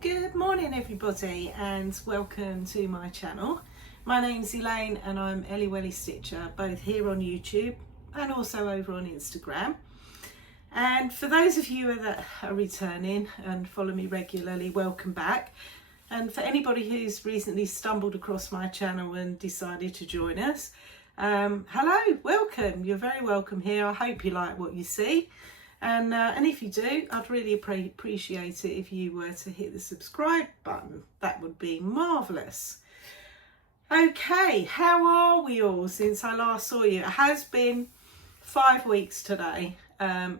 Good morning everybody and welcome to my channel. My name's Elaine and I'm EllieWellie Stitcher, both here on YouTube and also over on Instagram. And for those of you that are returning and follow me regularly, welcome back. And for anybody who's recently stumbled across my channel and decided to join us, hello, welcome. You're very welcome here. I hope you like what you see. And if you do, I'd really appreciate it if you were to hit the subscribe button. That would be marvellous. Okay, how are we all since I last saw you? It has been 5 weeks today. I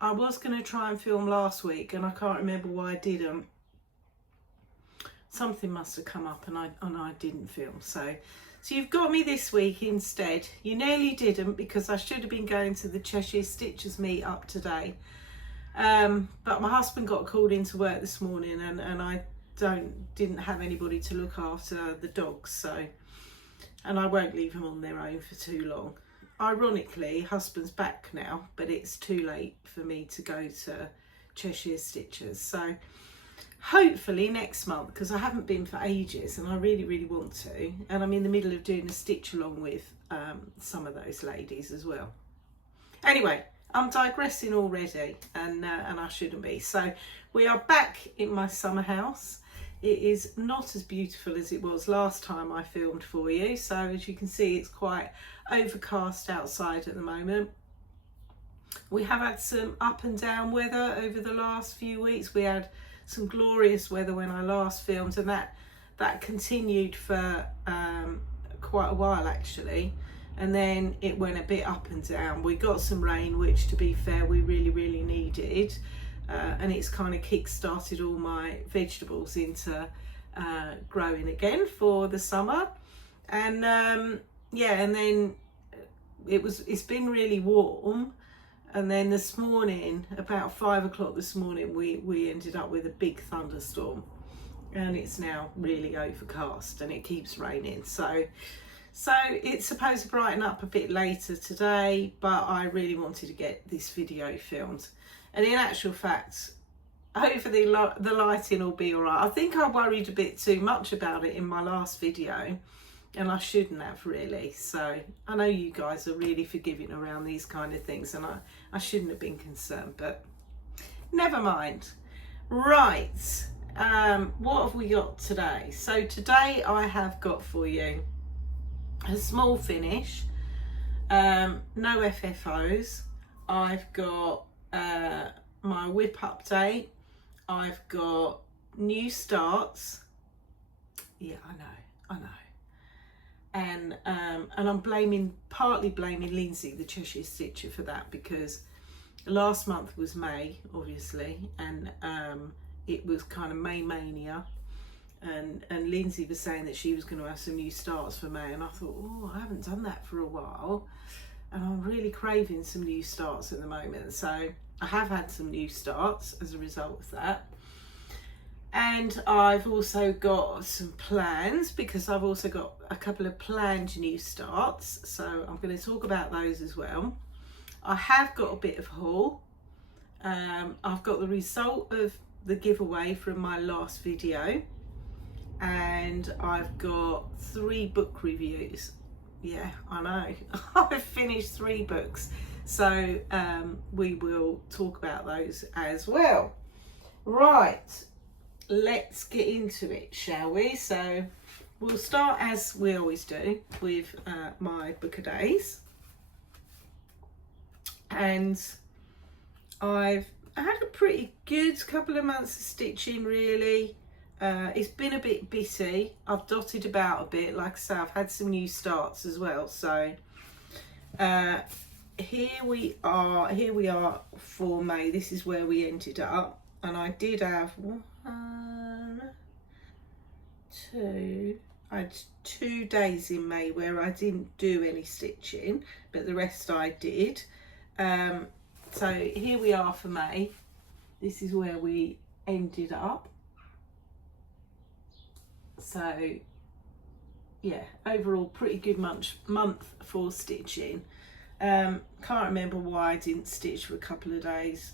was going to try and film last week and I can't remember why I didn't. Something must have come up and I didn't film. So you've got me this week instead. You nearly didn't because I should have been going to the Cheshire Stitchers meet up today. But my husband got called into work this morning and I didn't have anybody to look after the dogs. And I won't leave them on their own for too long. Ironically, husband's back now, but it's too late for me to go to Cheshire Stitchers. So hopefully next month, because I haven't been for ages and I really want to, and I'm in the middle of doing a stitch along with some of those ladies as well. Anyway, I'm digressing already and I shouldn't be. So we are back in my summer house. It is not as beautiful as it was last time I filmed for you. So as you can see, it's quite overcast outside at the moment. We have had some up and down weather over the last few weeks. We had some glorious weather when I last filmed, and that continued for quite a while actually, and then it went a bit up and down. We got some rain, which to be fair we really needed, and it's kind of kick-started all my vegetables into growing again for the summer. And yeah, and then it's been really warm. And then this morning, about 5 o'clock this morning, we ended up with a big thunderstorm, and it's now really overcast and it keeps raining. So it's supposed to brighten up a bit later today, but I really wanted to get this video filmed. And in actual fact, hopefully the lighting will be all right. I think I worried a bit too much about it in my last video, and I shouldn't have really. So I know you guys are really forgiving around these kind of things, and I shouldn't have been concerned, but never mind. Right, what have we got today? So today I have got for you a small finish, no FFOs. I've got my whip update. I've got new starts. Yeah, I know. And I'm partly blaming Lindsay, the Cheshire Stitcher, for that, because last month was May, obviously, and it was kind of May mania, and Lindsay was saying that she was going to have some new starts for May, and I thought, oh, I haven't done that for a while, and I'm really craving some new starts at the moment. So I have had some new starts as a result of that. And I've also got some plans, because I've also got a couple of planned new starts. So I'm going to talk about those as well. I have got a bit of haul. I've got the result of the giveaway from my last video. And I've got 3 book reviews. Yeah, I know. I've finished 3 books. So we will talk about those as well. Right. Let's get into it, shall we? So we'll start, as we always do, with my book of days. And I've had a pretty good couple of months of stitching, really. It's been a bit busy. I've dotted about a bit. Like I say, I've had some new starts as well. So here we are for May. This is where we ended up. And I did have I had 2 days in May where I didn't do any stitching, but the rest I did. So here we are for May. This is where we ended up. So yeah, overall pretty good month for stitching. Can't remember why I didn't stitch for a couple of days.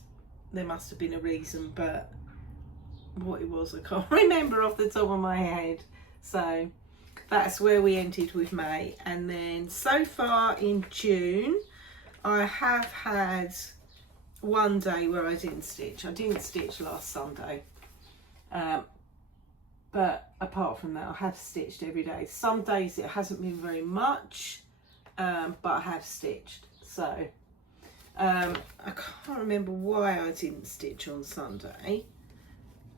There must have been a reason, but what it was. I can't remember off the top of my head. So that's where we ended with May. And then so far in June, I have had one day where I didn't stitch. I didn't stitch last Sunday. But apart from that, I have stitched every day. Some days it hasn't been very much, but I have stitched. So I can't remember why I didn't stitch on Sunday.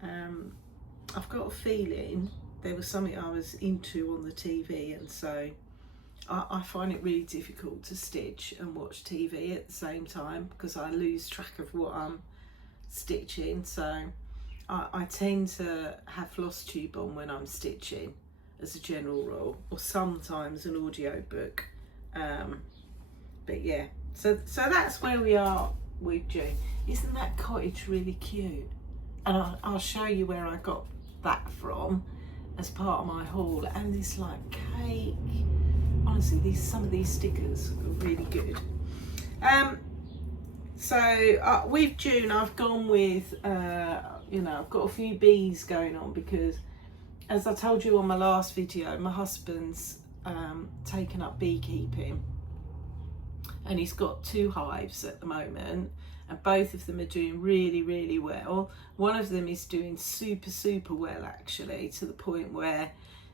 I've got a feeling there was something I was into on the TV, and so I find it really difficult to stitch and watch TV at the same time because I lose track of what I'm stitching. So I tend to have Flosstube on when I'm stitching as a general rule, or sometimes an audio book. But yeah, so that's where we are with June. Isn't that cottage really cute? And I'll show you where I got that from as part of my haul. And this like cake, honestly, some of these stickers are really good. So with June, I've gone with I've got a few bees going on because, as I told you on my last video, my husband's taken up beekeeping, and he's got 2 hives at the moment, and both of them are doing really, really well. One of them is doing super well, actually, to the point where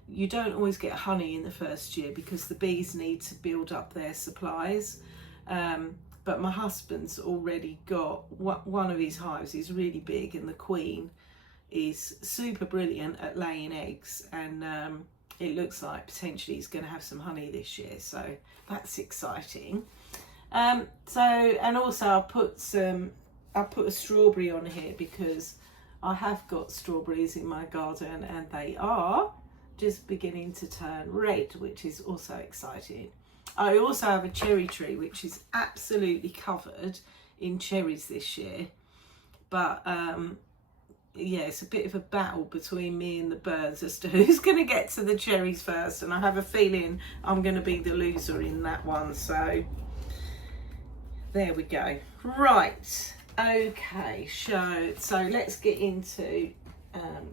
you don't always get honey in the first year because the bees need to build up their supplies. But my husband's already got one of his hives is really big, and the queen is super brilliant at laying eggs, and it looks like potentially he's going to have some honey this year, so that's exciting. And also I'll put a strawberry on here because I have got strawberries in my garden and they are just beginning to turn red, which is also exciting. I also have a cherry tree which is absolutely covered in cherries this year, but yeah, it's a bit of a battle between me and the birds as to who's going to get to the cherries first, and I have a feeling I'm going to be the loser in that one. So there we go. Right, okay, so let's get into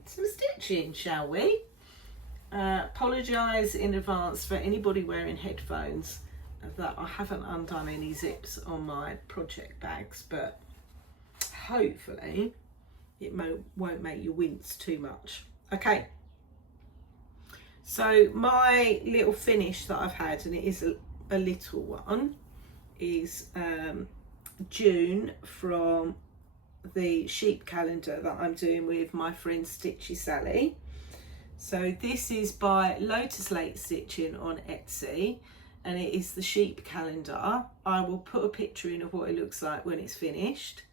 some stitching, shall we? Apologise in advance for anybody wearing headphones that I haven't undone any zips on my project bags, but hopefully it won't make you wince too much. Okay, so my little finish that I've had, and it is a little one, is June from the sheep calendar that I'm doing with my friend Stitchy Sally. So this is by Lotus Lake Stitching on Etsy, and it is the sheep calendar. I will put a picture in of what it looks like when it's finished.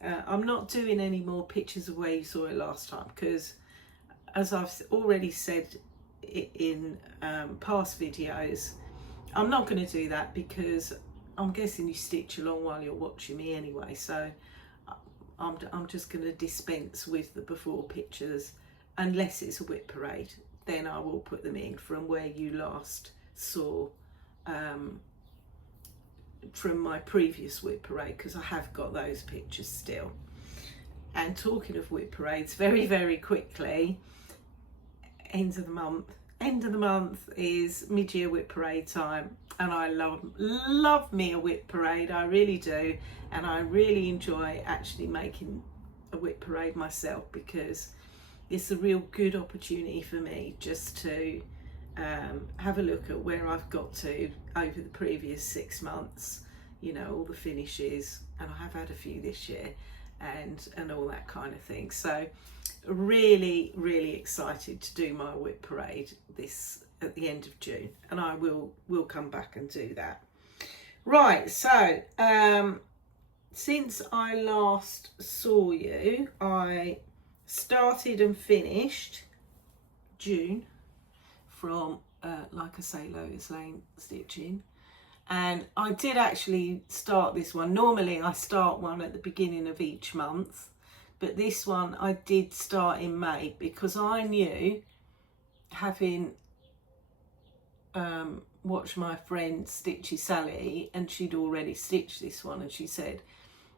I'm not doing any more pictures of where you saw it last time because, as I've already said in past videos, I'm not going to do that because I'm guessing you stitch along while you're watching me anyway, so I'm just going to dispense with the before pictures unless it's a whip parade. Then I will put them in from where you last saw from my previous whip parade, because I have got those pictures still. And talking of whip parades, very quickly, end of the month is mid-year whip parade time, and I love me a whip parade, I really do, and I really enjoy actually making a whip parade myself because it's a real good opportunity for me just to have a look at where I've got to over the previous 6 months, you know, all the finishes, and I have had a few this year, and all that kind of thing. So really excited to do my whip parade at the end of June, and I will come back and do that. Right, so since I last saw you, I started and finished June from like I say, Lotus Lane Stitching, and I did actually start this one. Normally I start one at the beginning of each month, but this one I did start in May because I knew, having watched my friend Stitchy Sally, and she'd already stitched this one, and she said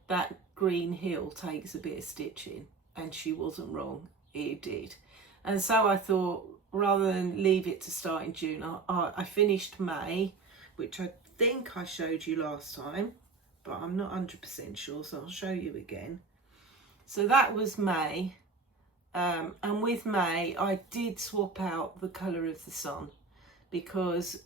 that green hill takes a bit of stitching, and she wasn't wrong, it did. And so I thought, rather than leave it to start in June, I finished May, which I think I showed you last time, but I'm not 100% sure, so I'll show you again. So that was May, and with May I did swap out the colour of the sun, because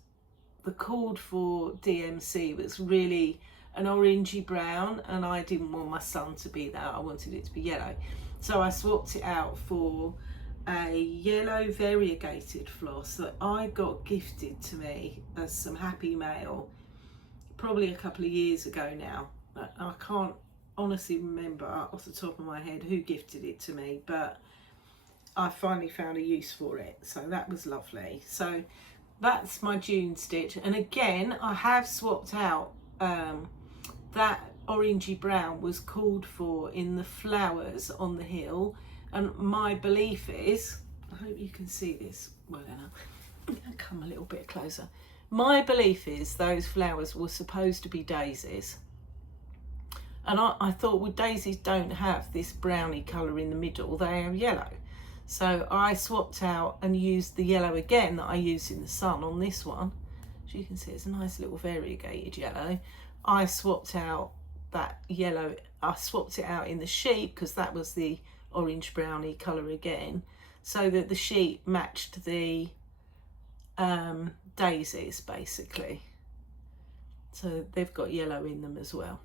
the called for DMC was really an orangey brown, and I didn't want my sun to be that, I wanted it to be yellow. So I swapped it out for a yellow variegated floss that I got gifted to me as some happy mail probably a couple of years ago now. I can't honestly remember off the top of my head who gifted it to me, but I finally found a use for it, so that was lovely. So that's my June stitch, and again I have swapped out that orangey brown was called for in the flowers on the hill, and my belief is, I hope you can see this well enough, I'm going to come a little bit closer. My belief is those flowers were supposed to be daisies, and I thought, well, daisies don't have this browny colour in the middle, they are yellow. So I swapped out and used the yellow again that I used in the sun on this one. As you can see, it's a nice little variegated yellow. I swapped out that yellow, I swapped it out in the sheet because that was the orange browny colour again, so that the sheet matched the daisies basically. So they've got yellow in them as well.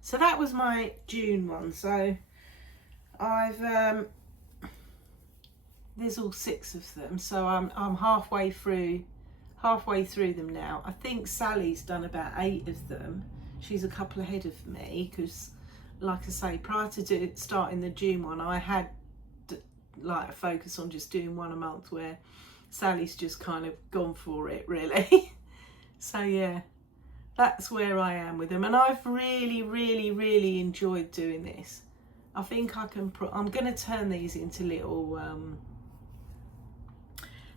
So that was my June one. So I've there's all 6 of them, so I'm halfway through them now. I think Sally's done about 8 of them. She's a couple ahead of me because, like I say, prior to starting the June one, I had like a focus on just doing one a month, where Sally's just kind of gone for it really. So yeah, that's where I am with them, and I've really enjoyed doing this. I think I can I'm going to turn these into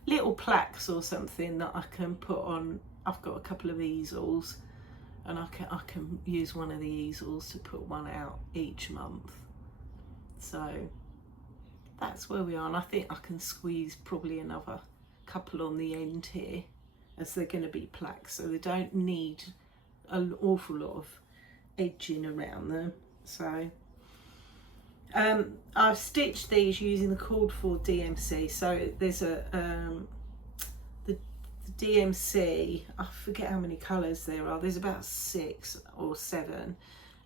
little plaques or something that I can put on. I've got a couple of easels, and I can use one of the easels to put one out each month. So that's where we are, and I think I can squeeze probably another couple on the end here, as they're going to be plaques, so they don't need an awful lot of edging around them. So I've stitched these using the called for DMC. So there's a the DMC, I forget how many colours there are, there's about 6 or 7,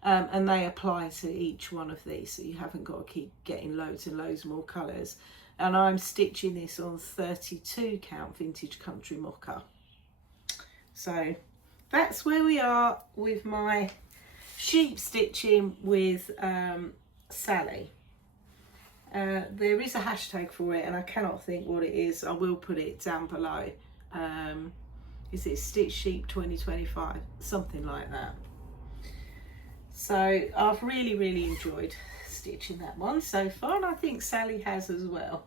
and they apply to each one of these, so you haven't got to keep getting loads and loads more colours. And I'm stitching this on 32 count vintage country mocha. So that's where we are with my sheep stitching with Sally. There is a hashtag for it, and I cannot think what it is. I will put it down below. Is it Stitch Sheep 2025? Something like that. So I've really enjoyed stitching that one so far, and I think Sally has as well.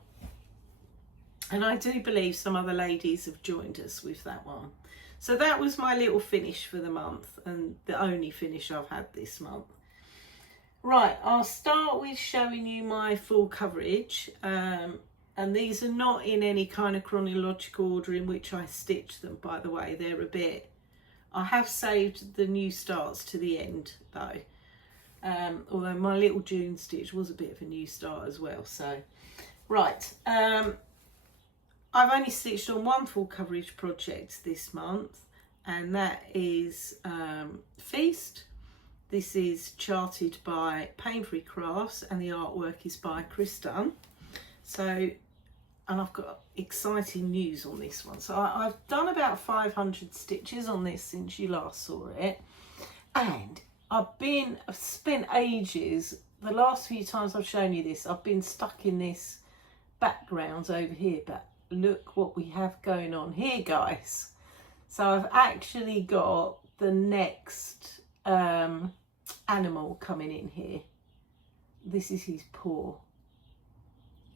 And I do believe some other ladies have joined us with that one. So that was my little finish for the month, and the only finish I've had this month. Right, I'll start with showing you my full coverage, and these are not in any kind of chronological order in which I stitch them, by the way. They're a bit, I have saved the new starts to the end though, although my little June stitch was a bit of a new start as well. So right, I've only stitched on one full coverage project this month, and that is Feast. This is charted by Painfree Crafts, and the artwork is by Chris Dunn. So, and I've got exciting news on this one. So I've done about 500 stitches on this since you last saw it, and I've spent ages, the last few times I've shown you this, I've been stuck in this background over here, but look what we have going on here, guys. So I've actually got the next animal coming in here. This is his paw,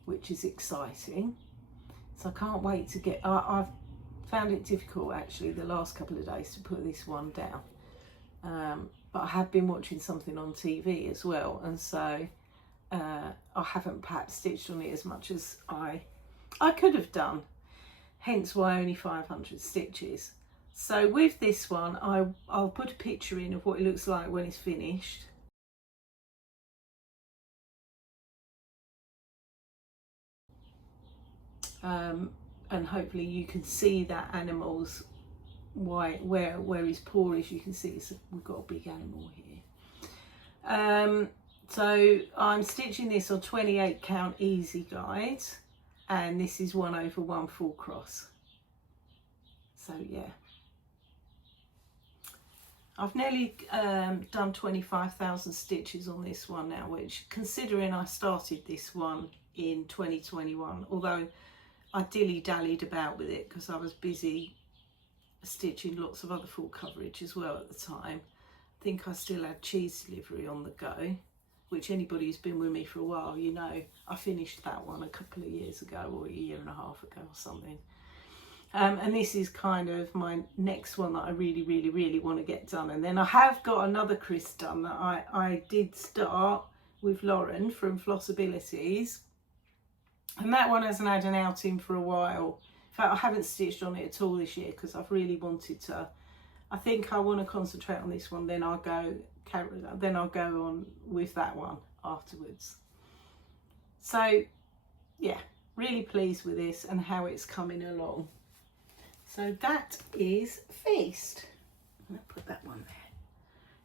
which is exciting. So I can't wait to get, I've Found it difficult actually the last couple of days to put this one down, but I have been watching something on TV as well, and so I haven't perhaps stitched on it as much as I could have done, hence why only 500 stitches. So with this one, I'll put a picture in of what it looks like when it's finished. And hopefully you can see that animal's where his paw is. You can see we've got a big animal here. So I'm stitching this on 28 count easy guide, and this is 1/1 full cross. So yeah, I've nearly done 25,000 stitches on this one now, which, considering I started this one in 2021, although I dilly-dallied about with it because I was busy stitching lots of other full coverage as well at the time. I think I still had cheese delivery on the go, which anybody who's been with me for a while, you know, I finished that one a couple of years ago, or a year and a half ago or something. And this is kind of my next one that I really want to get done. And then I have got another Chris done that I did start with Lauren from Flossabilities, and that one hasn't had an outing for a while. In fact, I haven't stitched on it at all this year because I've really wanted to. I think I want to concentrate on this one, then I'll go on with that one afterwards. So yeah, really pleased with this and how it's coming along. So that is Feast. I'm going to put that one there.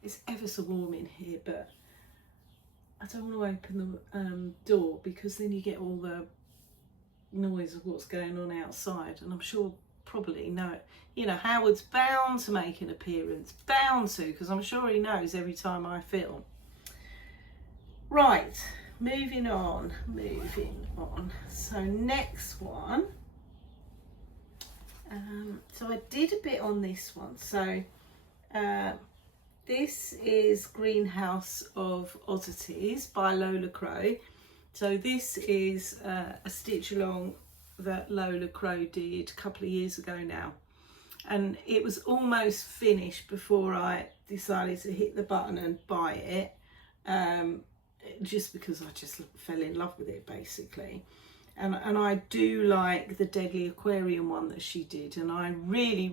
It's ever so warm in here, but I don't want to open the door because then you get all the noise of what's going on outside, and I'm sure probably Howard's bound to make an appearance, bound to, because I'm sure he knows every time I film. Right, moving on. So next one, so I did a bit on this one. So this is Greenhouse of Oddities by Lola Crow. So this is a stitch along that Lola Crow did a couple of years ago now, and it was almost finished before I decided to hit the button and buy it, just because I just fell in love with it basically. And I do like the Deadly Aquarium one that she did, and I really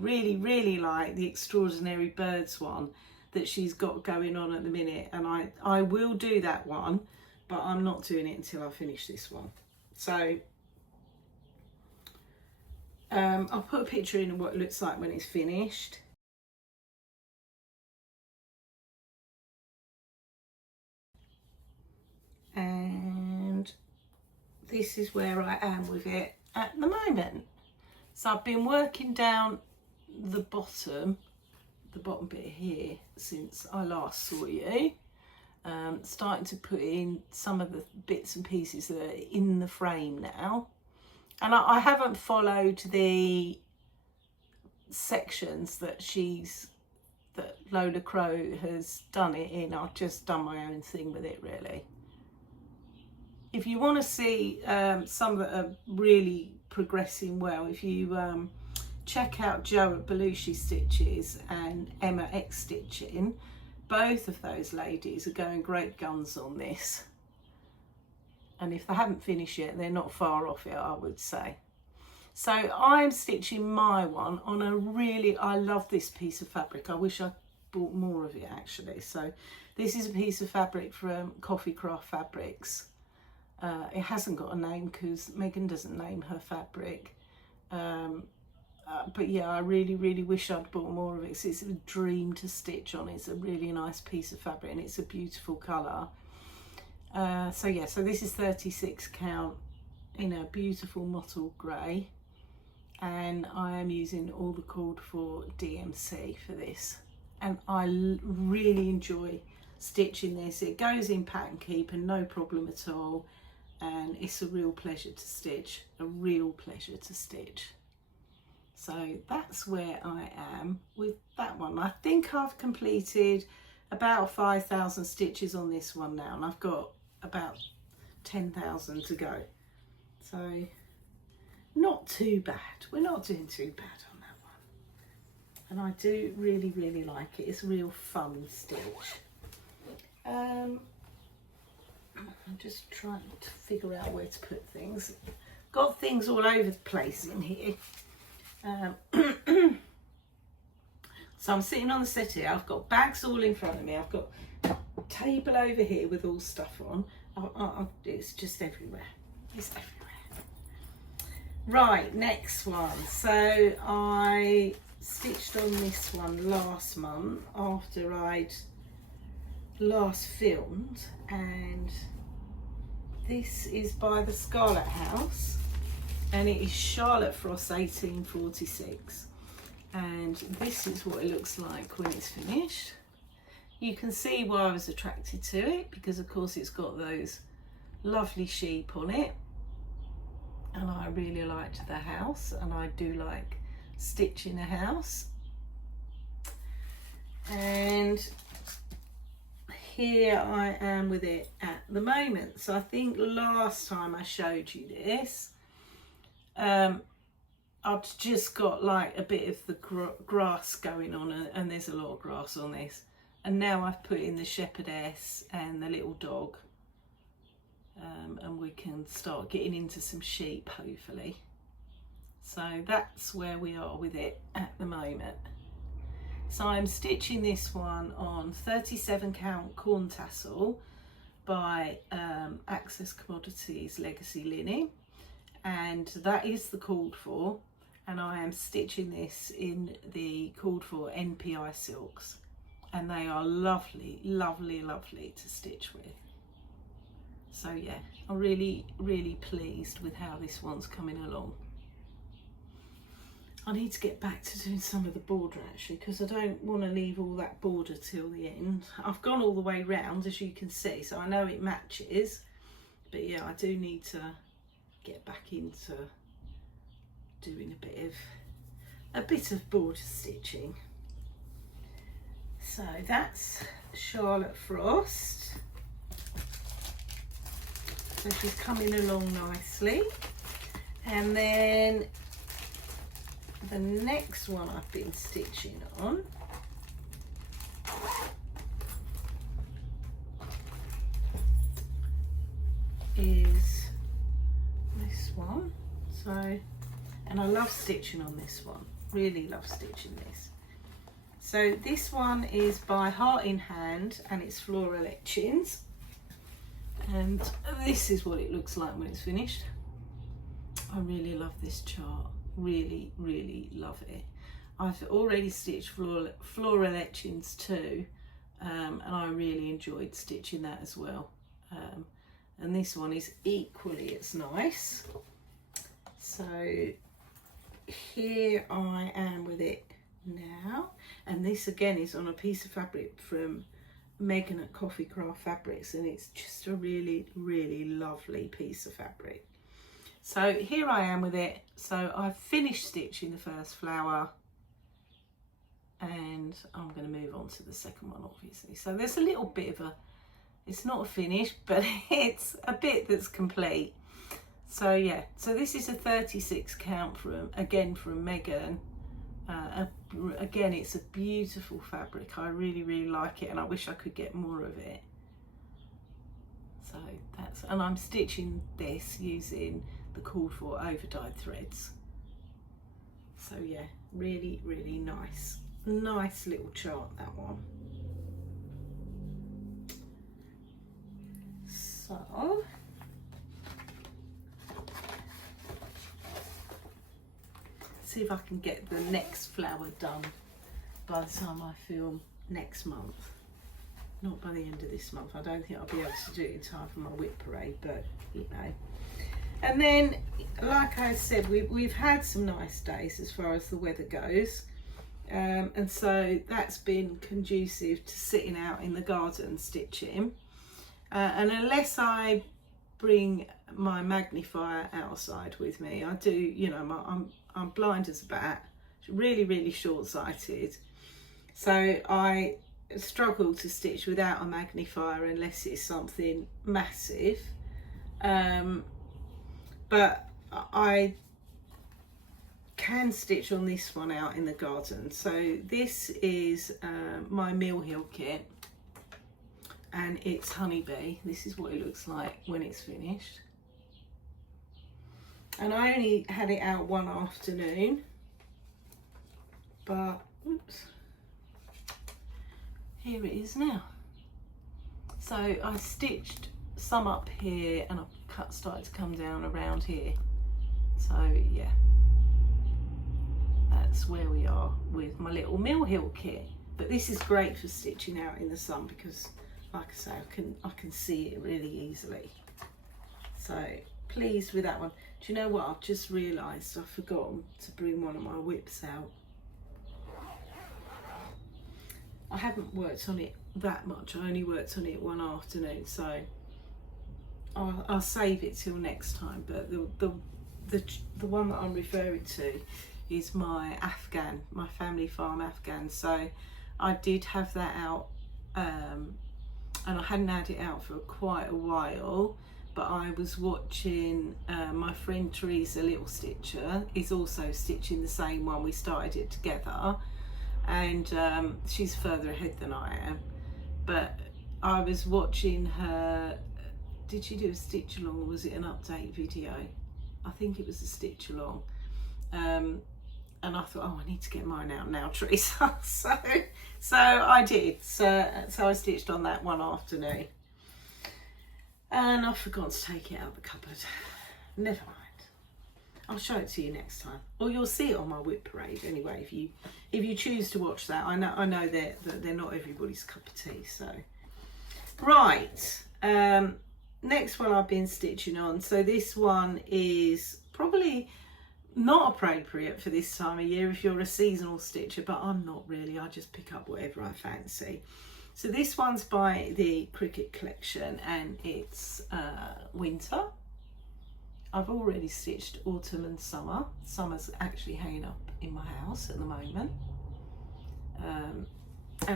like the Extraordinary Birds one that she's got going on at the minute, and I will do that one, but I'm not doing it until I finish this one. So I'll put a picture in of what it looks like when it's finished. And this is where I am with it at the moment. So I've been working down the bottom bit here since I last saw you. Starting to put in some of the bits and pieces that are in the frame now, and I haven't followed the sections that Lola Crow has done it in. I've just done my own thing with it really. If you want to see some that are really progressing well, if you check out Jo at Belushi Stitches and Emma X Stitching, both of those ladies are going great guns on this, and if they haven't finished yet, they're not far off it, I would say. So I'm stitching my one on I love this piece of fabric. I wish I bought more of it actually. So this is a piece of fabric from Coffee Craft Fabrics. It hasn't got a name because Megan doesn't name her fabric. But yeah, I really wish I'd bought more of it. It's a dream to stitch on. It's a really nice piece of fabric and it's a beautiful colour. So yeah, so this is 36 count in a beautiful mottled grey, and I am using all the called for DMC for this, and I really enjoy stitching this. It goes in pattern keep and no problem at all, and it's a real pleasure to stitch, So that's where I am with that one. I think I've completed about 5,000 stitches on this one now, and I've got about 10,000 to go. So not too bad. We're not doing too bad on that and I do really like it. It's a real fun stitch. I'm just trying to figure out where to put things. Got things all over the place in here. So I'm sitting on the settee. I've got bags all in front of me. I've got a table over here with all stuff on. It's just everywhere. It's everywhere. Right, next one. So I stitched on this one last month after I'd last filmed, and this is by the Scarlet House, and it is Charlotte Frost 1846, and this is what it looks like when it's finished. You can see why I was attracted to it, because of course it's got those lovely sheep on it, and I really liked the house, and I do like stitching a house. And here I am with it at the moment. So I think last time I showed you this, I'd just got like a bit of the grass going on, and there's a lot of grass on this, and now I've put in the shepherdess and the little dog, and we can start getting into some sheep hopefully. So that's where we are with it at the moment. So I'm stitching this one on 37 count corn tassel by Access Commodities Legacy Linen, and that is the called for, and I am stitching this in the called for NPI silks, and they are lovely to stitch with. So yeah, I'm really pleased with how this one's coming along. I need to get back to doing some of the border actually, because I don't want to leave all that border till the end. I've gone all the way round, as you can see, so I know it matches, but yeah, I do need to get back into doing a bit of border stitching. So that's Charlotte Frost. So she's coming along nicely, and then the next one I've been stitching on is this one. So, and I love stitching on this one, really love stitching this. So this one is by Heart in Hand, and it's Floral Etchings, and this is what it looks like when it's finished. I really love this chart. Really love it. I've already stitched floral etchings too, and I really enjoyed stitching that as well, and this one is equally as nice. So here I am with it now, and this again is on a piece of fabric from Megan at Coffee Craft Fabrics, and it's just a really lovely piece of fabric. So here I am with it. So I've finished stitching the first flower, and I'm going to move on to the second one obviously. So there's a little bit of a, it's not a finish, but it's a bit that's complete. So yeah, so this is a 36 count from Megan. Again, it's a beautiful fabric. I really like it, and I wish I could get more of it. So that's, and I'm stitching this using the called for over dyed threads. So yeah, really nice little chart, that one. So see if I can get the next flower done by the time I film next month. Not by the end of this month. I don't think I'll be able to do it in time for my whip parade, but you know. And then, like I said, we've had some nice days as far as the weather goes, and so that's been conducive to sitting out in the garden stitching. And unless I bring my magnifier outside with me, I do, you know, I'm blind as a bat, really short-sighted, so I struggle to stitch without a magnifier unless it's something massive. But I can stitch on this one out in the garden. So this is my Mill Hill kit, and it's Honeybee. This is what it looks like when it's finished. And I only had it out one afternoon, but oops, here it is now. So I stitched some up here and I've started to come down around here. So yeah, that's where we are with my little Mill Hill kit. But this is great for stitching out in the sun because, like I say, I can see it really easily. So pleased with that one. Do you know what? I've just realised I've forgotten to bring one of my whips out. I haven't worked on it that much. I only worked on it one afternoon, so I'll save it till next time. But the one that I'm referring to is my Afghan, my family farm Afghan. So I did have that out, and I hadn't had it out for quite a while. But I was watching my friend Teresa Little Stitcher is also stitching the same one. We started it together, and she's further ahead than I am. But I was watching her. Did she do a stitch along or was it an update video? I think it was a stitch along. And I thought, oh, I need to get mine out now, Teresa. so I did. So I stitched on that one afternoon. And I forgot to take it out of the cupboard. Never mind. I'll show it to you next time, or you'll see it on my whip parade anyway. If you choose to watch that, I know that they're not everybody's cup of tea. So right, next one I've been stitching on. So this one is probably not appropriate for this time of year if you're a seasonal stitcher, but I'm not really. I just pick up whatever I fancy. So this one's by the Cricket Collection, and it's winter. I've already stitched autumn and summer. Summer's actually hanging up in my house at the moment. And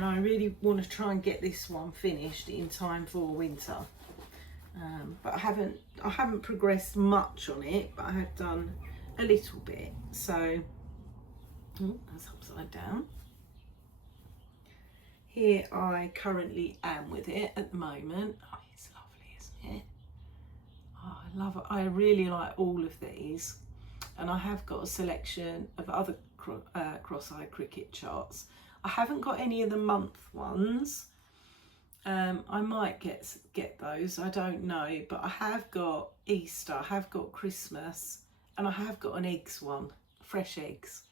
I really want to try and get this one finished in time for winter. But I haven't progressed much on it, but I have done a little bit. So that's upside down. Here I currently am with it at the moment. Oh, it's lovely, isn't it? Oh, I love it. I really like all of these, and I have got a selection of other cross-eyed cricket charts. I haven't got any of the month ones. I might get those, I don't know, but I have got Easter, I have got Christmas, and I have got an eggs one, fresh eggs.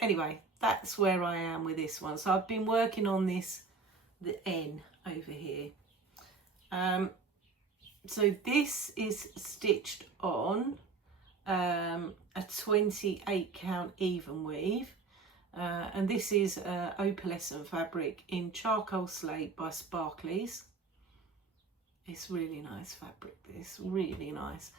Anyway, that's where I am with this one. So I've been working on this, the N over here. So this is stitched on a 28 count even weave. And this is opalescent fabric in Charcoal Slate by Sparklies. It's really nice fabric, this, really nice.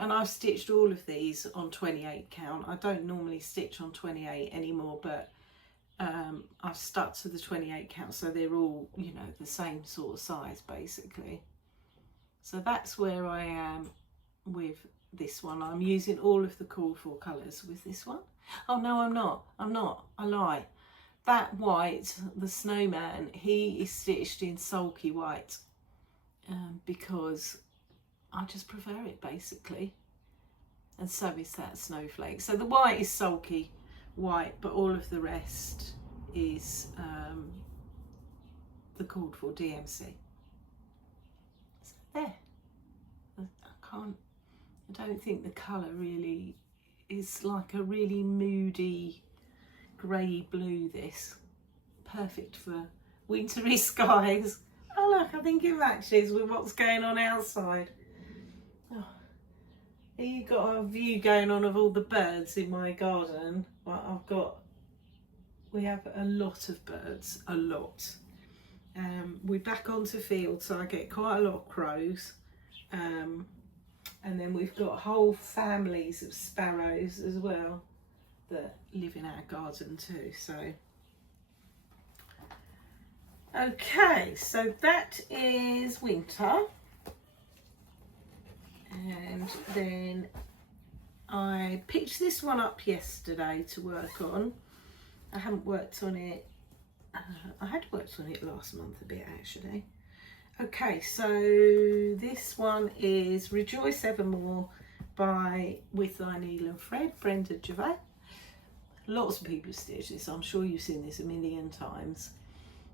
And I've stitched all of these on 28 count. I don't normally stitch on 28 anymore, but I've stuck to the 28 count, so they're all, you know, the same sort of size basically. So that's where I am with this one. I'm using all of the called for colours with this one. Oh no, I'm not, I lie. That white, the snowman, he is stitched in sulky white because I just prefer it basically, and so is that snowflake. So the white is sulky white, but all of the rest is the called for DMC. So there, I don't think the colour really is like a really moody grey blue. This perfect for wintry skies. Oh look, I think it matches with what's going on outside. Oh, here you've got a view going on of all the birds in my garden. Well, we have a lot of birds, a lot. We're back onto field, so I get quite a lot of crows. And then we've got whole families of sparrows as well that live in our garden too. So, okay, so that is winter. And then I picked this one up yesterday to work on. I haven't worked on it. I had worked on it last month a bit actually. Okay, so this one is Rejoice Evermore by With Thy Needle and Thread, Brenda Geoff. Lots of people have stitched this. I'm sure you've seen this a million times.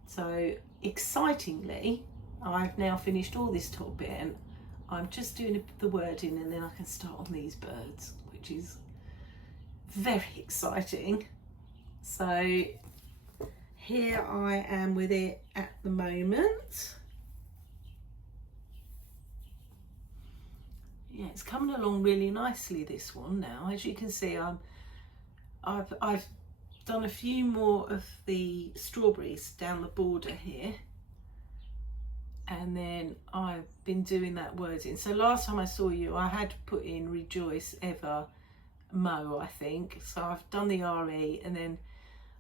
So excitingly, I've now finished all this top bit and I'm just doing the wording, and then I can start on these birds, which is very exciting. So here I am with it at the moment. Yeah, it's coming along really nicely, this one now. As you can see, I've done a few more of the strawberries down the border here, and then I've been doing that wording. So last time I saw you, I had put in Rejoice Ever Mo, I think. So I've done the RE, and then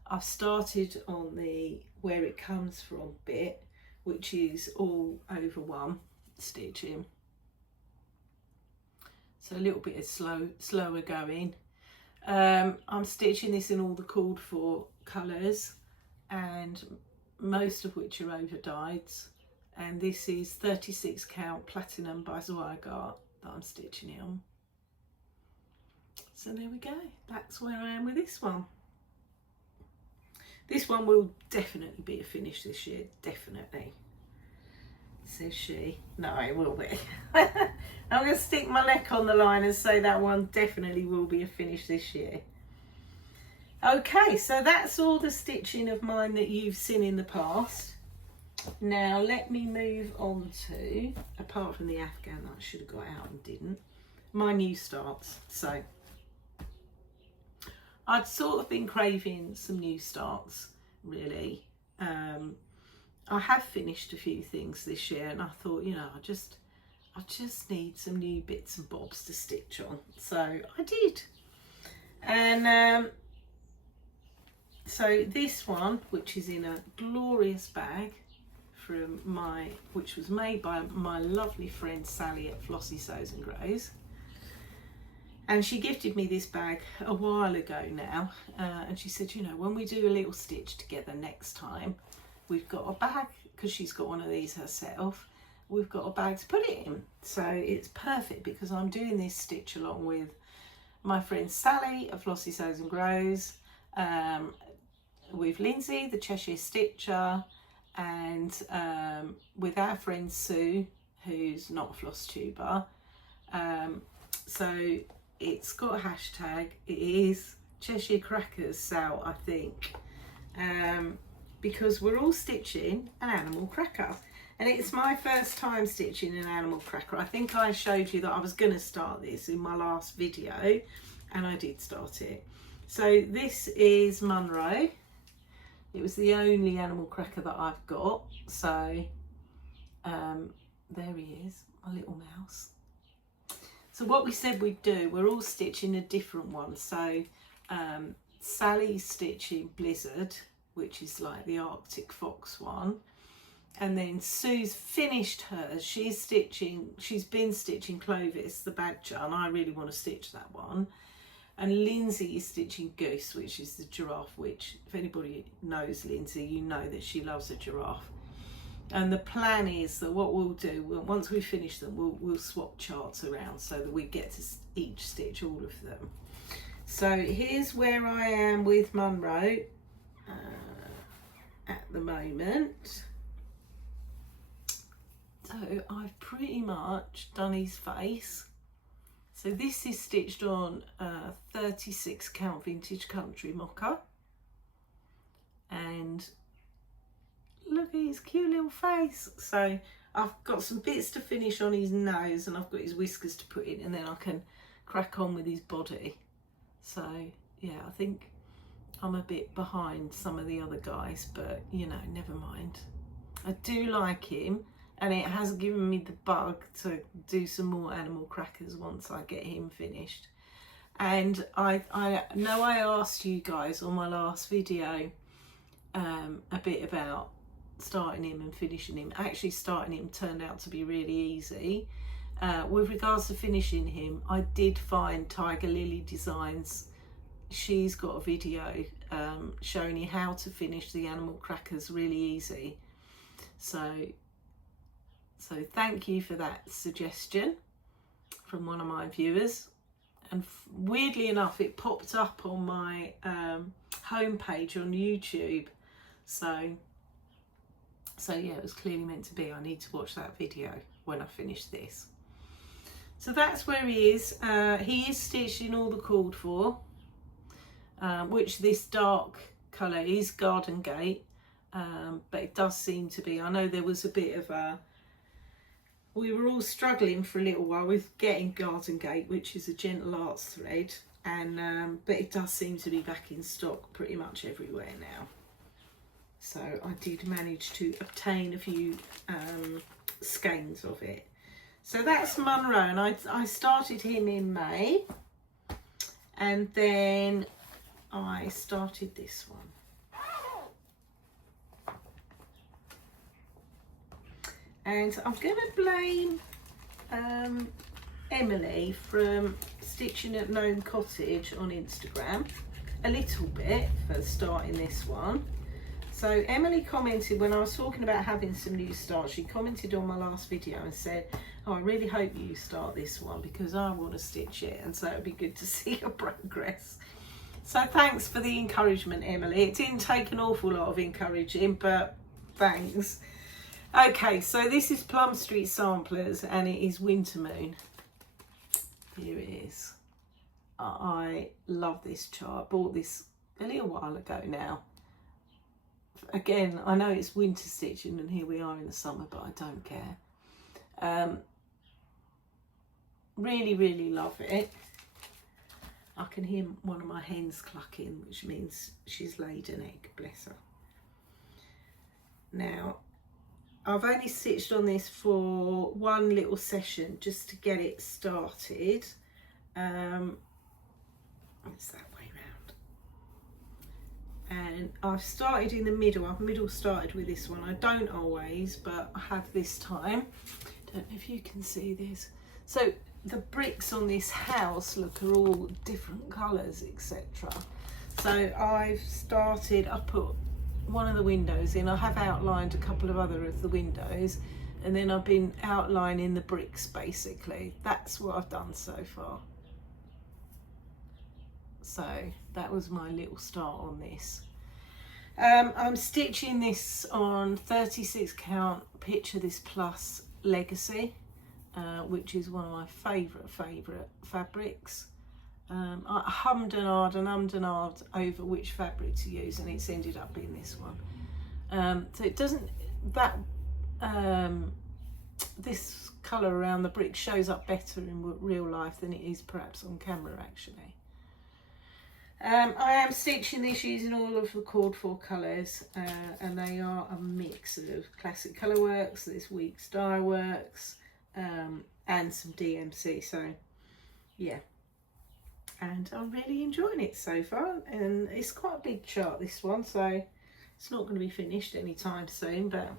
I've started on the Where It Comes From bit, which is all over one stitching. So a little bit of slower going. I'm stitching this in all the called for colours, and most of which are over dyeds. And this is 36 count platinum by Zweigart that I'm stitching it on. So there we go. That's where I am with this one. This one will definitely be a finish this year, definitely. Says she. No, it will be. I'm going to stick my neck on the line and say that one definitely will be a finish this year. Okay, so that's all the stitching of mine that you've seen in the past. Now let me move on to, apart from the Afghan that I should have got out and didn't, my new starts. So I'd sort of been craving some new starts, really. I have finished a few things this year, and I thought, you know, I just need some new bits and bobs to stitch on. So I did. And so this one, which is in a glorious bag from which was made by my lovely friend Sally at Flossie Sews and Grows. And she gifted me this bag a while ago now, and she said, you know, when we do a little stitch together next time, we've got a bag, because she's got one of these herself, we've got a bag to put it in. So it's perfect, because I'm doing this stitch along with my friend Sally of Flossie Sews and Grows, with Lindsay, the Cheshire Stitcher, and with our friend Sue, who's not a Flosstuber. So it's got a hashtag. It is Cheshire Crackers Sal, I think, because we're all stitching an animal cracker, and it's my first time stitching an animal cracker. I think I showed you that I was going to start this in my last video, and I did start it. So this is Munro. It was the only animal cracker that I've got. So there he is, my little mouse. So what we said we'd do, we're all stitching a different one. So Sally's stitching Blizzard, which is like the Arctic Fox one. And then Sue's finished hers. She's been stitching Clovis, the badger, and I really want to stitch that one. And Lindsay is stitching Goose, which is the giraffe, which if anybody knows Lindsay, you know that she loves a giraffe. And the plan is that what we'll do, once we finish them, we'll swap charts around so that we get to each stitch all of them. So here's where I am with Munro at the moment. So I've pretty much done his face. So this is stitched on 36 count vintage country mocha, and look at his cute little face. So I've got some bits to finish on his nose, and I've got his whiskers to put in, and then I can crack on with his body. So yeah, I think I'm a bit behind some of the other guys, but you know, never mind. I do like him. And it has given me the bug to do some more animal crackers once I get him finished. And I know I asked you guys on my last video a bit about starting him and finishing him. Actually starting him turned out to be really easy. With regards to finishing him, I did find Tiger Lily Designs. She's got a video showing you how to finish the animal crackers really easy. So thank you for that suggestion from one of my viewers. And weirdly enough, it popped up on my homepage on YouTube. So yeah, it was clearly meant to be. I need to watch that video when I finish this. So that's where he is. He is stitched in all the called for, which this dark colour is Garden Gate, but it does seem to be. I know there was a bit of a, we were all struggling for a little while with getting Garden Gate, which is a Gentle Arts thread, and but it does seem to be back in stock pretty much everywhere now. So I did manage to obtain a few skeins of it. So that's Monroe, and I started him in May, and then I started this one. And I'm going to blame Emily from Stitching at Gnome Cottage on Instagram a little bit for starting this one. So Emily commented when I was talking about having some new starts, she commented on my last video and said, oh, I really hope you start this one because I want to stitch it, and so it'd be good to see your progress. So thanks for the encouragement, Emily. It didn't take an awful lot of encouraging, but thanks. Okay, so this is Plum Street Samplers, and it is Winter Moon. Here it is. I love this chart. Bought this a little while ago now. Again, I know it's winter stitching and here we are in the summer, but I don't care. Really, really love it. I can hear one of my hens clucking, which means she's laid an egg, bless her. Now, I've only stitched on this for one little session just to get it started. It's that way round. And I've started in the middle. I've middle started with this one. I don't always, but I have this time. Don't know if you can see this. So the bricks on this house are all different colours, etc. So I've started, I put one of the windows in. I have outlined a couple of other of the windows, and then I've been outlining the bricks basically. That's what I've done so far. So that was my little start on this. I'm stitching this on 36 count Picture This Plus Legacy, which is one of my favourite fabrics. I hummed and ahed over which fabric to use, and it's ended up being this one. So it doesn't, this colour around the brick shows up better in real life than it is perhaps on camera actually. I am stitching this using all of the called for colours, and they are a mix of Classic Colourworks, this week's Dye Works, and some DMC. So yeah, and I'm really enjoying it so far, and it's quite a big chart, this one, so it's not going to be finished anytime soon, but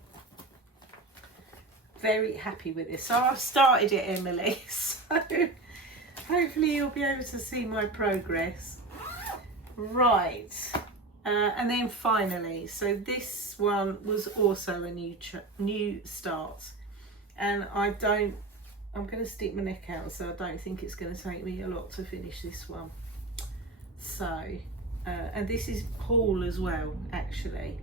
very happy with this. So I've started it, Emily, so hopefully you'll be able to see my progress. Right, and then finally, so this one was also a new start, and I'm going to stick my neck out, so I don't think it's going to take me a lot to finish this one. So and this is haul as well actually.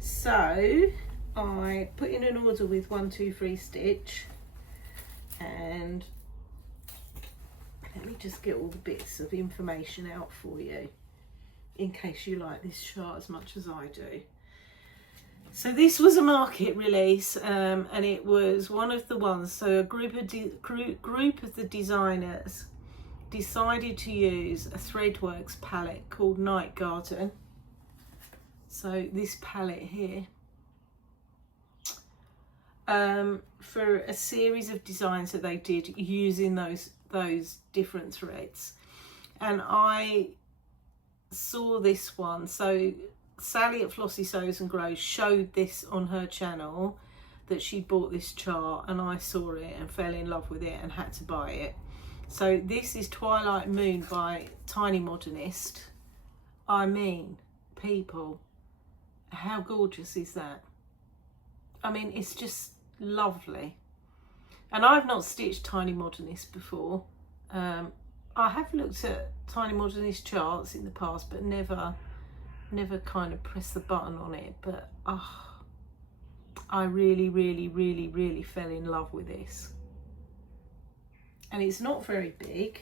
So I put in an order with 123 Stitch, and let me just get all the bits of information out for you in case you like this chart as much as I do. So this was a market release, and it was one of the ones, so a group of the designers decided to use a Threadworks palette called Night Garden. So this palette here, for a series of designs that they did using those different threads, and I saw this one. So Sally at Flossie Sews and Grows showed this on her channel. that she bought this chart and I saw it and fell in love with it and had to buy it. So this is Twilight Moon by Tiny Modernist. I mean, people, how gorgeous is that? I mean, it's just lovely. And I've not stitched Tiny Modernist before. I have looked at Tiny Modernist charts in the past, but never kind of pressed the button on it. But I really fell in love with this. And it's not very big.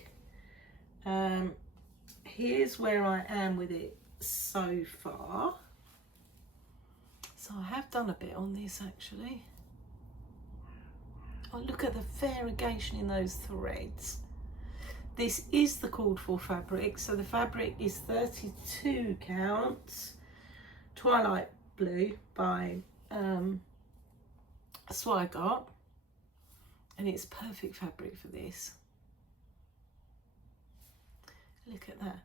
Here's where I am with it so far. So I have done a bit on this actually. Oh, look at the variegation in those threads. This is the called for fabric. So the fabric is 32 counts, Twilight Blue by Swigart. And it's perfect fabric for this. Look at that.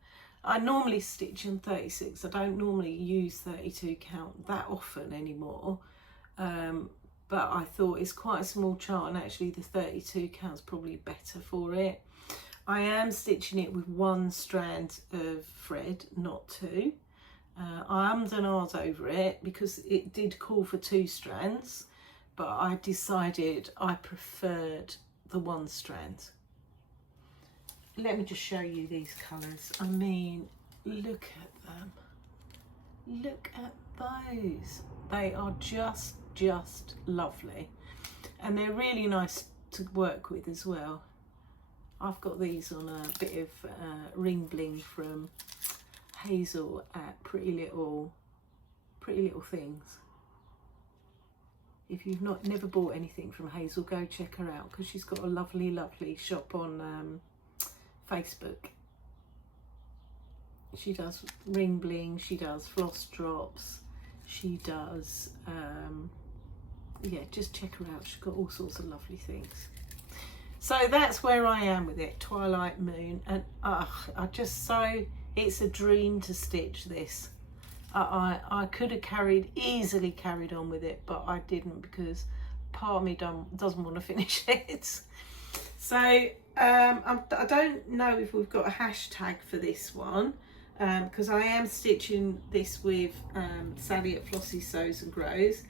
I normally stitch in 36. I don't normally use 32 count that often anymore. But I thought it's quite a small chart and actually the 32 count's probably better for it. I am stitching it with one strand of thread, not two. I ummed and ahed over it because it did call for 2 strands, but I decided I preferred the one strand. Let me just show you these colours. I mean, look at them. Look at those. They are just lovely. And they're really nice to work with as well. I've got these on a bit of ring bling from Hazel at Pretty Little Things. If you've never bought anything from Hazel, go check her out because she's got a lovely shop on Facebook. She does ring bling, she does floss drops, she does yeah, just check her out. She's got all sorts of lovely things. So that's where I am with it, Twilight Moon, and it's a dream to stitch this. I could have easily carried on with it, but I didn't because part of me doesn't want to finish it. So I don't know if we've got a hashtag for this one, because I am stitching this with Sally at Flossie Sews and Grows.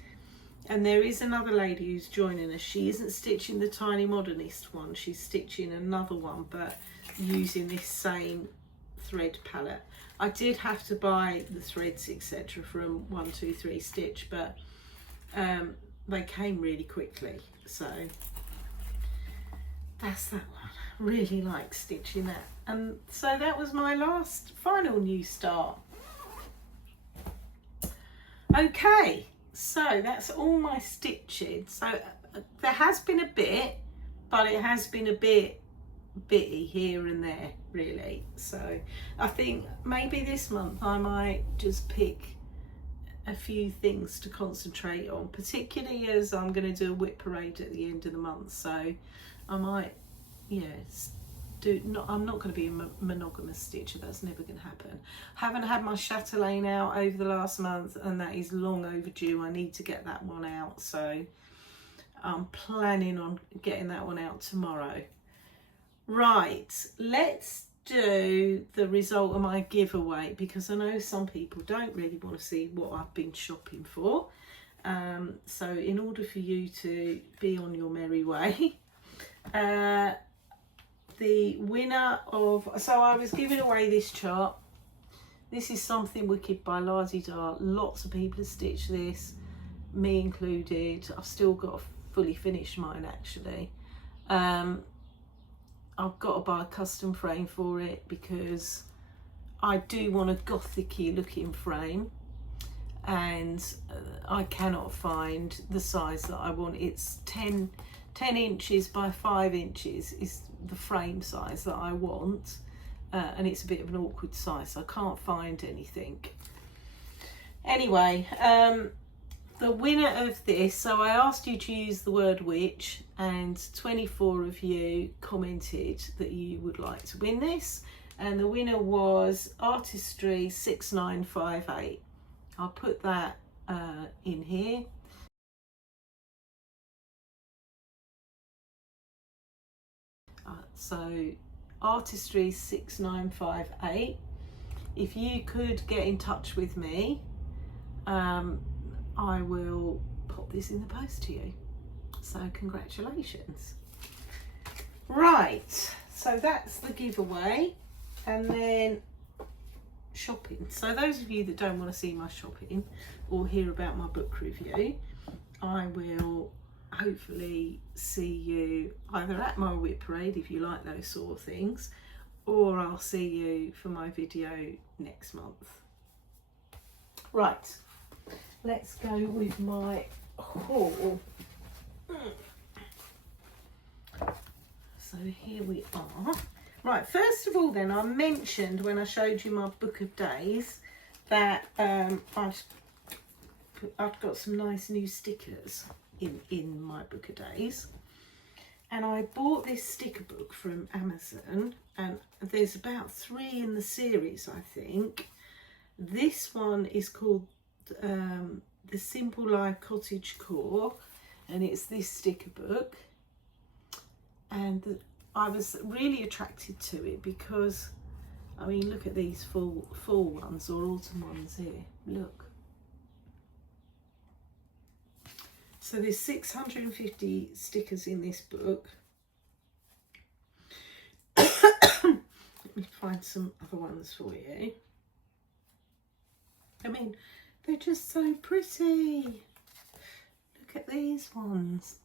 And there is another lady who's joining us. She isn't stitching the Tiny Modernist one, she's stitching another one, but using this same thread palette. I did have to buy the threads etc from 123 Stitch, but they came really quickly, so that's that one. Really like stitching that. And so that was my final new start. Okay, so that's all my stitching. So there has been a bit, but it has been a bit bitty here and there really. So I think maybe this month I might just pick a few things to concentrate on, particularly as I'm going to do a whip parade at the end of the month. So I might, I'm not going to be a monogamous stitcher. That's never going to happen. I haven't had my chatelaine out over the last month, and that is long overdue. I need to get that one out, so I'm planning on getting that one out tomorrow. Right, let's do the result of my giveaway, because I know some people don't really want to see what I've been shopping for. So in order for you to be on your merry way, the winner of, so I was giving away this chart. This is Something Wicked by La-Di-Da. Lots of people have stitched this, me included. I've still got to fully finish mine actually. I've got to buy a custom frame for it because I do want a gothic-y looking frame, and I cannot find the size that I want. It's 10 inches by 5 inches is the frame size that I want, and it's a bit of an awkward size, so I can't find anything. Anyway, the winner of this, so I asked you to use the word witch, and 24 of you commented that you would like to win this, and the winner was Artistry 6958. I'll put that in here. So Artistry 6958. If you could get in touch with me, I will pop this in the post to you. So congratulations. Right, so that's the giveaway. And then shopping. So those of you that don't want to see my shopping or hear about my book review, I will hopefully see you either at my whip parade if you like those sort of things, or I'll see you for my video next month. Right, let's go with my haul. So here we are. Right, first of all then, I mentioned when I showed you my book of days that I've got some nice new stickers in my book of days. And I bought this sticker book from Amazon, and there's about 3 in the series, I think. This one is called The Simple Life Cottage Core, and it's this sticker book. And I was really attracted to it because, I mean, look at these fall ones or autumn ones here. Look. So there's 650 stickers in this book. Let me find some other ones for you. I mean, they're just so pretty. Look at these ones.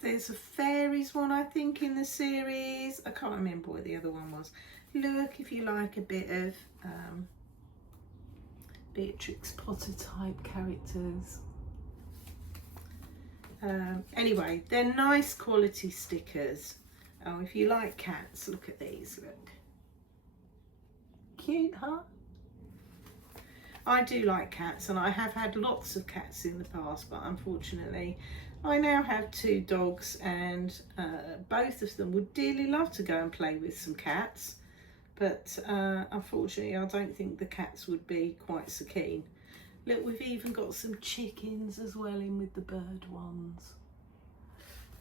There's a fairies one, I think, in the series. I can't remember what the other one was. Look, if you like a bit of Beatrix Potter type characters. Anyway, they're nice quality stickers. Oh, if you like cats, look at these, look. Cute, huh? I do like cats, and I have had lots of cats in the past, but unfortunately I now have 2 dogs, and both of them would dearly love to go and play with some cats, but unfortunately I don't think the cats would be quite so keen. Look, we've even got some chickens as well in with the bird ones,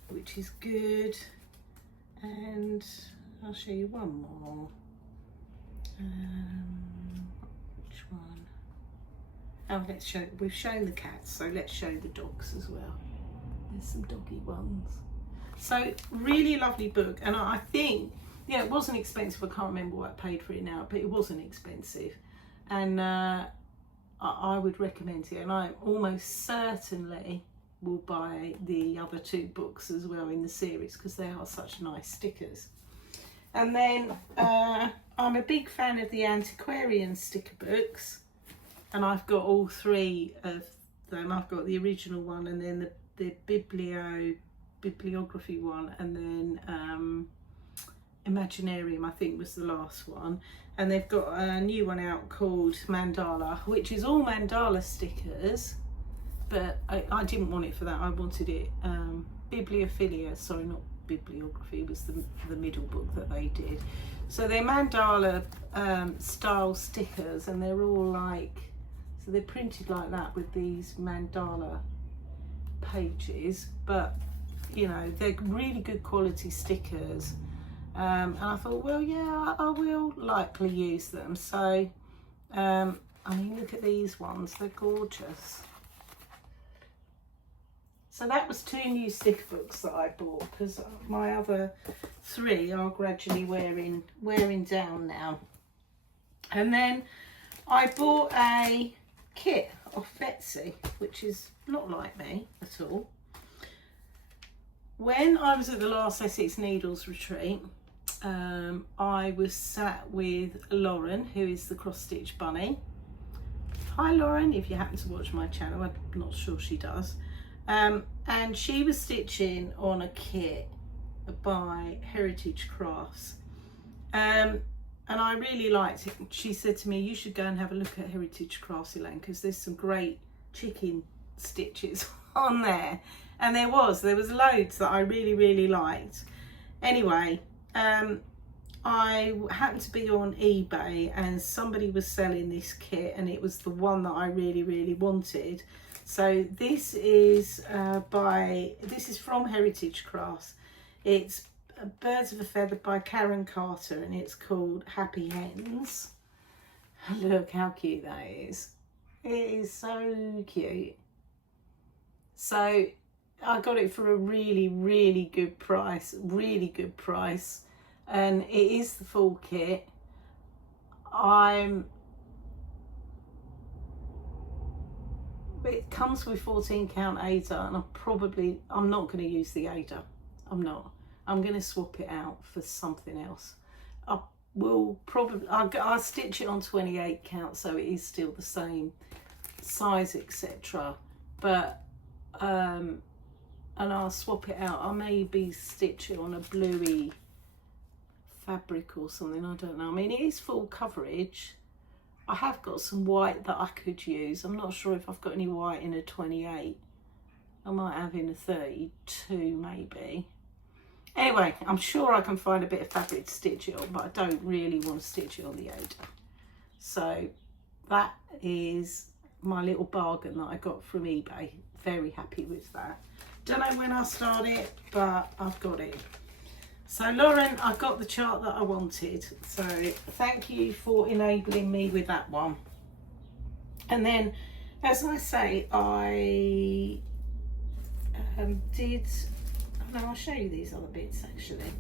which is good. And I'll show you one more. Which one? Oh, let's show, we've shown the cats, so let's show the dogs as well. There's some doggy ones. So really lovely book, and I think, yeah, it wasn't expensive. I can't remember what I paid for it now, but it wasn't expensive, and I would recommend it, and I almost certainly will buy the other 2 books as well in the series because they are such nice stickers. And then I'm a big fan of the antiquarian sticker books, and I've got all 3 of them. I've got the original one, and then the bibliography one, and then Imaginarium, I think, was the last one. And they've got a new one out called Mandala, which is all mandala stickers, but I didn't want it for that. I wanted it Bibliophilia, sorry, not bibliography, was the middle book that they did. So they're mandala style stickers, and they're all like, so they're printed like that with these mandala pages, but you know, they're really good quality stickers. And I thought, well, yeah, I will likely use them. So I mean, look at these ones, they're gorgeous. So that was 2 new sticker books that I bought, because my other 3 are gradually wearing down now. And then I bought a kit off Betsy, which is not like me at all. When I was at the last Essex Needles retreat, I was sat with Lauren, who is the cross stitch bunny. Hi Lauren, if you happen to watch my channel, I'm not sure she does. And she was stitching on a kit by Heritage Crafts, and I really liked it. She said to me, you should go and have a look at Heritage Crafts, Elaine, because there's some great chicken stitches on there. And there was loads that I really liked. Anyway, I happened to be on eBay and somebody was selling this kit, and it was the one that I really wanted. So this is from Heritage Crafts. It's Birds of a Feather by Karen Carter, and it's called Happy Hens. Look how cute that is. It is so cute. So I got it for a really good price, and it is the full kit. It comes with 14 count Ada, and I'm not going to use the Ada. I'm going to swap it out for something else. I'll stitch it on 28 count, so it is still the same size, etc. But and I'll swap it out. I maybe stitch it on a bluey fabric or something, I don't know. I mean, it is full coverage. I have got some white that I could use. I'm not sure if I've got any white in a 28. I might have in a 32 maybe. Anyway, I'm sure I can find a bit of fabric to stitch it on, but I don't really want to stitch it on the Ada. So that is my little bargain that I got from eBay. Very happy with that. Don't know when I'll start it, but I've got it. So Lauren, I got the chart that I wanted. So thank you for enabling me with that one. And then, as I say, I I'll show you these other bits actually.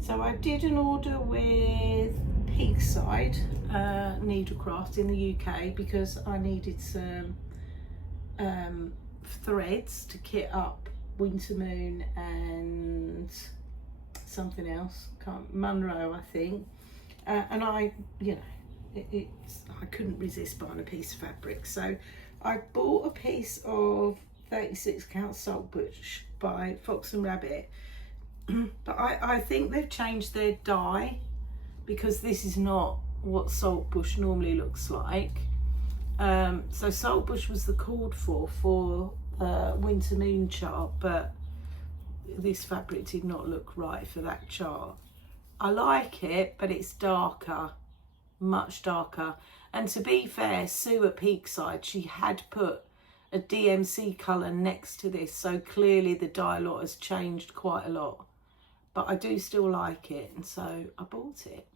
So I did an order with Peakside Needlecraft in the UK because I needed some threads to kit up Winter Moon and something else, Monroe I think, and I couldn't resist buying a piece of fabric, so I bought a piece of 36 count Saltbush by Fox and Rabbit. But I think they've changed their dye, because this is not what Saltbush normally looks like. So Saltbush was the called for Winter Moon chart, but this fabric did not look right for that chart. I like it, but it's darker, much darker. And to be fair, Sue at Peakside, she had put a DMC colour next to this, so clearly the dye lot has changed quite a lot. But I do still like it, and so I bought it.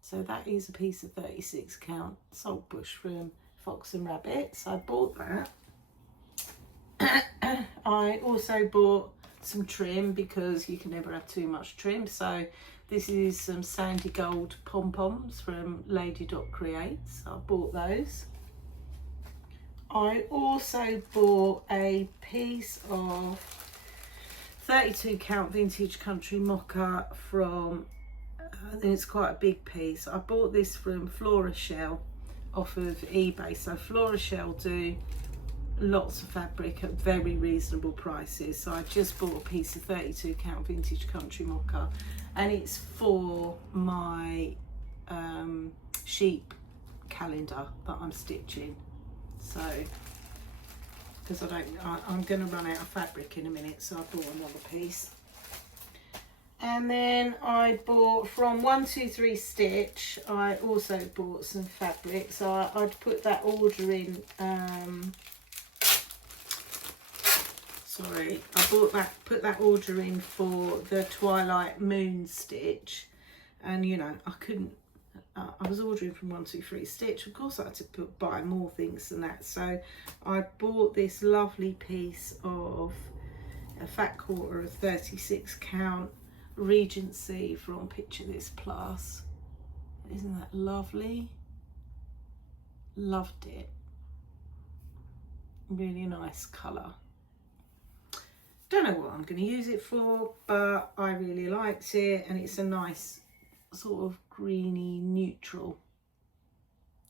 So that is a piece of 36 count Saltbush from Fox and Rabbit, so I bought that. I also bought some trim, because you can never have too much trim. So this is some sandy gold pom-poms from Lady Dot Creates. I bought those. I also bought a piece of 32 count vintage country mocha from, I think it's quite a big piece. I bought this from Florashell off of eBay. So Florashell do lots of fabric at very reasonable prices. So I just bought a piece of 32 count vintage country mocha, and it's for my sheep calendar that I'm stitching. So because I'm going to run out of fabric in a minute, so I bought another piece. And then I bought from 123 Stitch, I also bought some fabric, so I'd put that order in, put that order in for the Twilight Moon stitch, and you know, I was ordering from 123 Stitch. Of course I had to buy more things than that, so I bought this lovely piece of a fat quarter of 36 count Regency from Picture This Plus. Isn't that lovely? Loved it. Really nice colour. Don't know what I'm going to use it for, but I really liked it, and it's a nice sort of greeny neutral.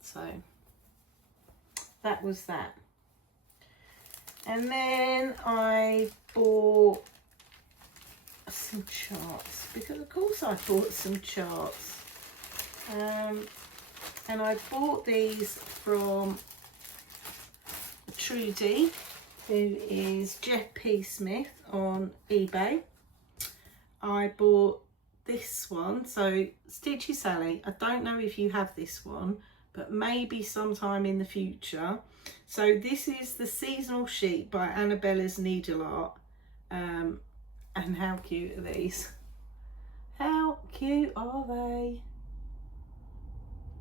So that was that. And then I bought some charts, because of course I bought some charts, and I bought these from Trudy, who is Geoff P. Smith on eBay. I bought this one. So Stitchy Sally, I don't know if you have this one, but maybe sometime in the future. So this is the Seasonal Sheet by Annabella's Needle Art. And how cute are these? How cute are they?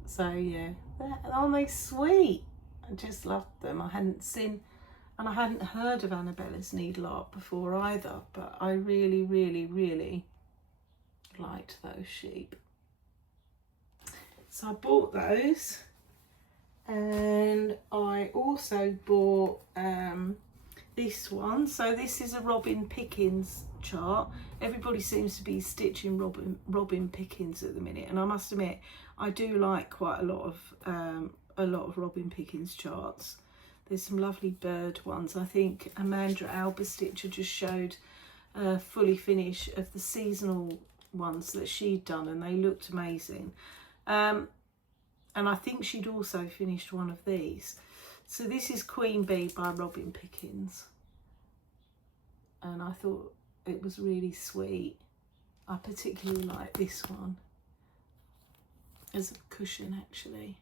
So yeah, aren't they sweet? I just loved them. I hadn't seen and I hadn't heard of Annabella's Needle Art before either, but I really, really, really liked those sheep. So I bought those, and I also bought this one. So this is a Robin Pickens chart. Everybody seems to be stitching Robin Pickens at the minute, and I must admit I do like quite a lot of Robin Pickens charts. There's some lovely bird ones. I think Amanda Alba Stitcher just showed a fully finish of the seasonal ones that she'd done, and they looked amazing. And I think she'd also finished one of these. So this is Queen Bee by Robin Pickens, and I thought it was really sweet. I particularly like this one as a cushion, actually.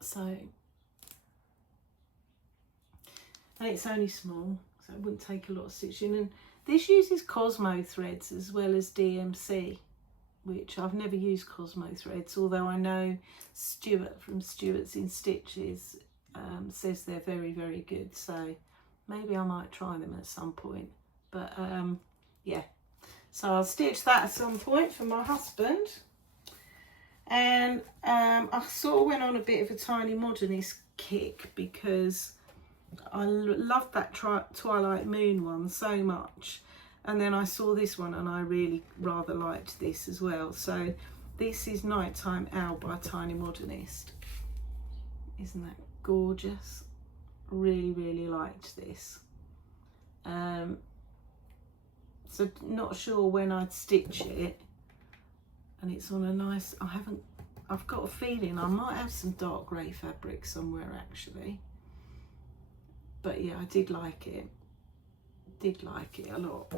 So, and it's only small, so it wouldn't take a lot of stitching. And this uses Cosmo threads as well as DMC, which I've never used Cosmo threads, although I know Stuart from Stuart's in Stitches says they're very, very good. So maybe I might try them at some point. But yeah, so I'll stitch that at some point for my husband. And I sort of went on a bit of a Tiny Modernist kick because I loved that Twilight Moon one so much, and then I saw this one and I really rather liked this as well. So this is Nighttime Owl by Tiny Modernist. Isn't that gorgeous? Really, really liked this. So not sure when I'd stitch it. And it's on a nice, I've got a feeling I might have some dark grey fabric somewhere actually. But yeah, I did like it. Did like it a lot.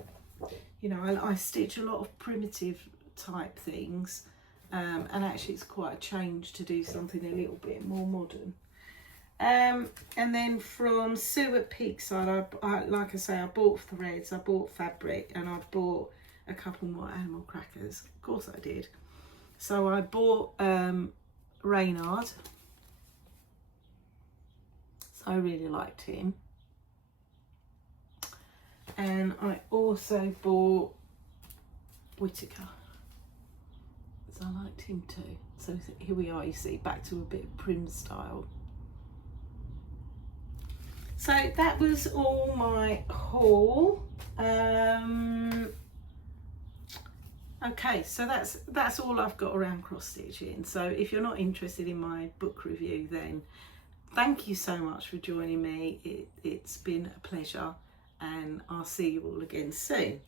You know, I stitch a lot of primitive type things. And actually it's quite a change to do something a little bit more modern. And then from Sue at Peakside, I like I say, I bought threads, I bought fabric, and I bought a couple more animal crackers. Of course I did. So I bought Reynard. So I really liked him. And I also bought Whittaker. So I liked him too. So here we are, you see, back to a bit of prim style. So that was all my haul. Okay, so that's all I've got around cross stitching. So if you're not interested in my book review, then thank you so much for joining me. It's been a pleasure, and I'll see you all again soon.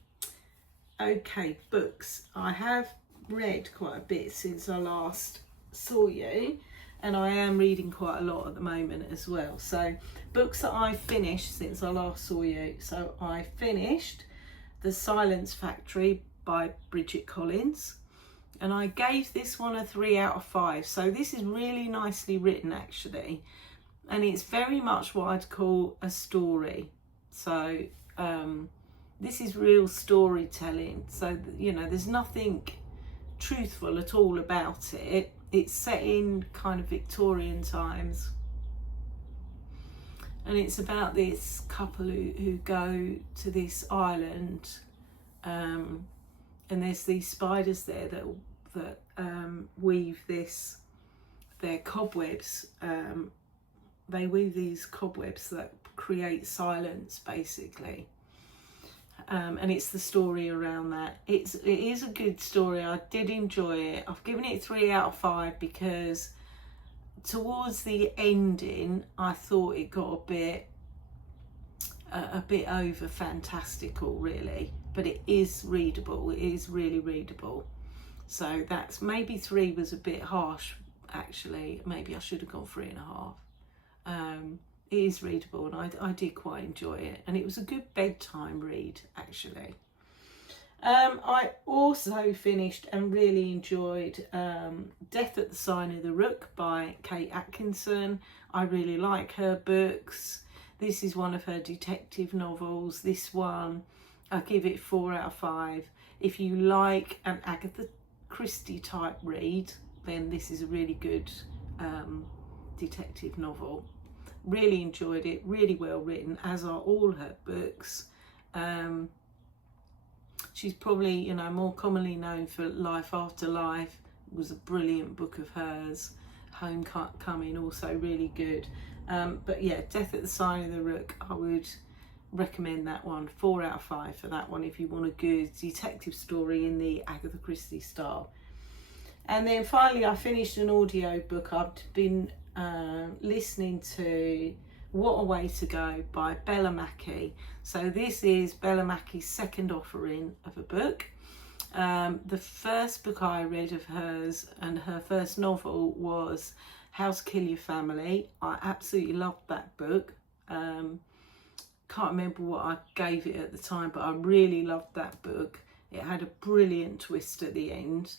Okay, books. I have read quite a bit since I last saw you, and I am reading quite a lot at the moment as well. So books that I finished since I last saw you. So I finished The Silence Factory by Bridget Collins, and I gave this one a 3 out of 5. So this is really nicely written actually, and it's very much what I'd call a story. So this is real storytelling. So you know, there's nothing truthful at all about it. It's set in kind of Victorian times, and it's about this couple who go to this island, and there's these spiders there that weave their cobwebs. They weave these cobwebs that create silence, basically. And it's the story around that. It is a good story. I did enjoy it. I've given it 3 out of 5 because towards the ending, I thought it got a bit over fantastical, really. But it is readable. It is really readable. So that's, maybe 3 was a bit harsh, actually. Maybe I should have gone 3.5. It is readable, and I did quite enjoy it, and it was a good bedtime read actually. I also finished and really enjoyed Death at the Sign of the Rook by Kate Atkinson. I really like her books. This is one of her detective novels. This one, I give it 4 out of 5. If you like an Agatha Christie type read, then this is a really good detective novel. Really enjoyed it, really well written, as are all her books. She's probably, you know, more commonly known for Life After Life. It was a brilliant book of hers. Homecoming, also really good. But yeah, Death at the Sign of the Rook, I would recommend that one. 4 out of 5 for that one if you want a good detective story in the Agatha Christie style. And then finally I finished an audio book. I've been listening to What a Way to Go by Bella Mackie. So this is Bella Mackie's second offering of a book. The first book I read of hers and her first novel was How to Kill Your Family. I absolutely loved that book. Can't remember what I gave it at the time, but I really loved that book. It had a brilliant twist at the end.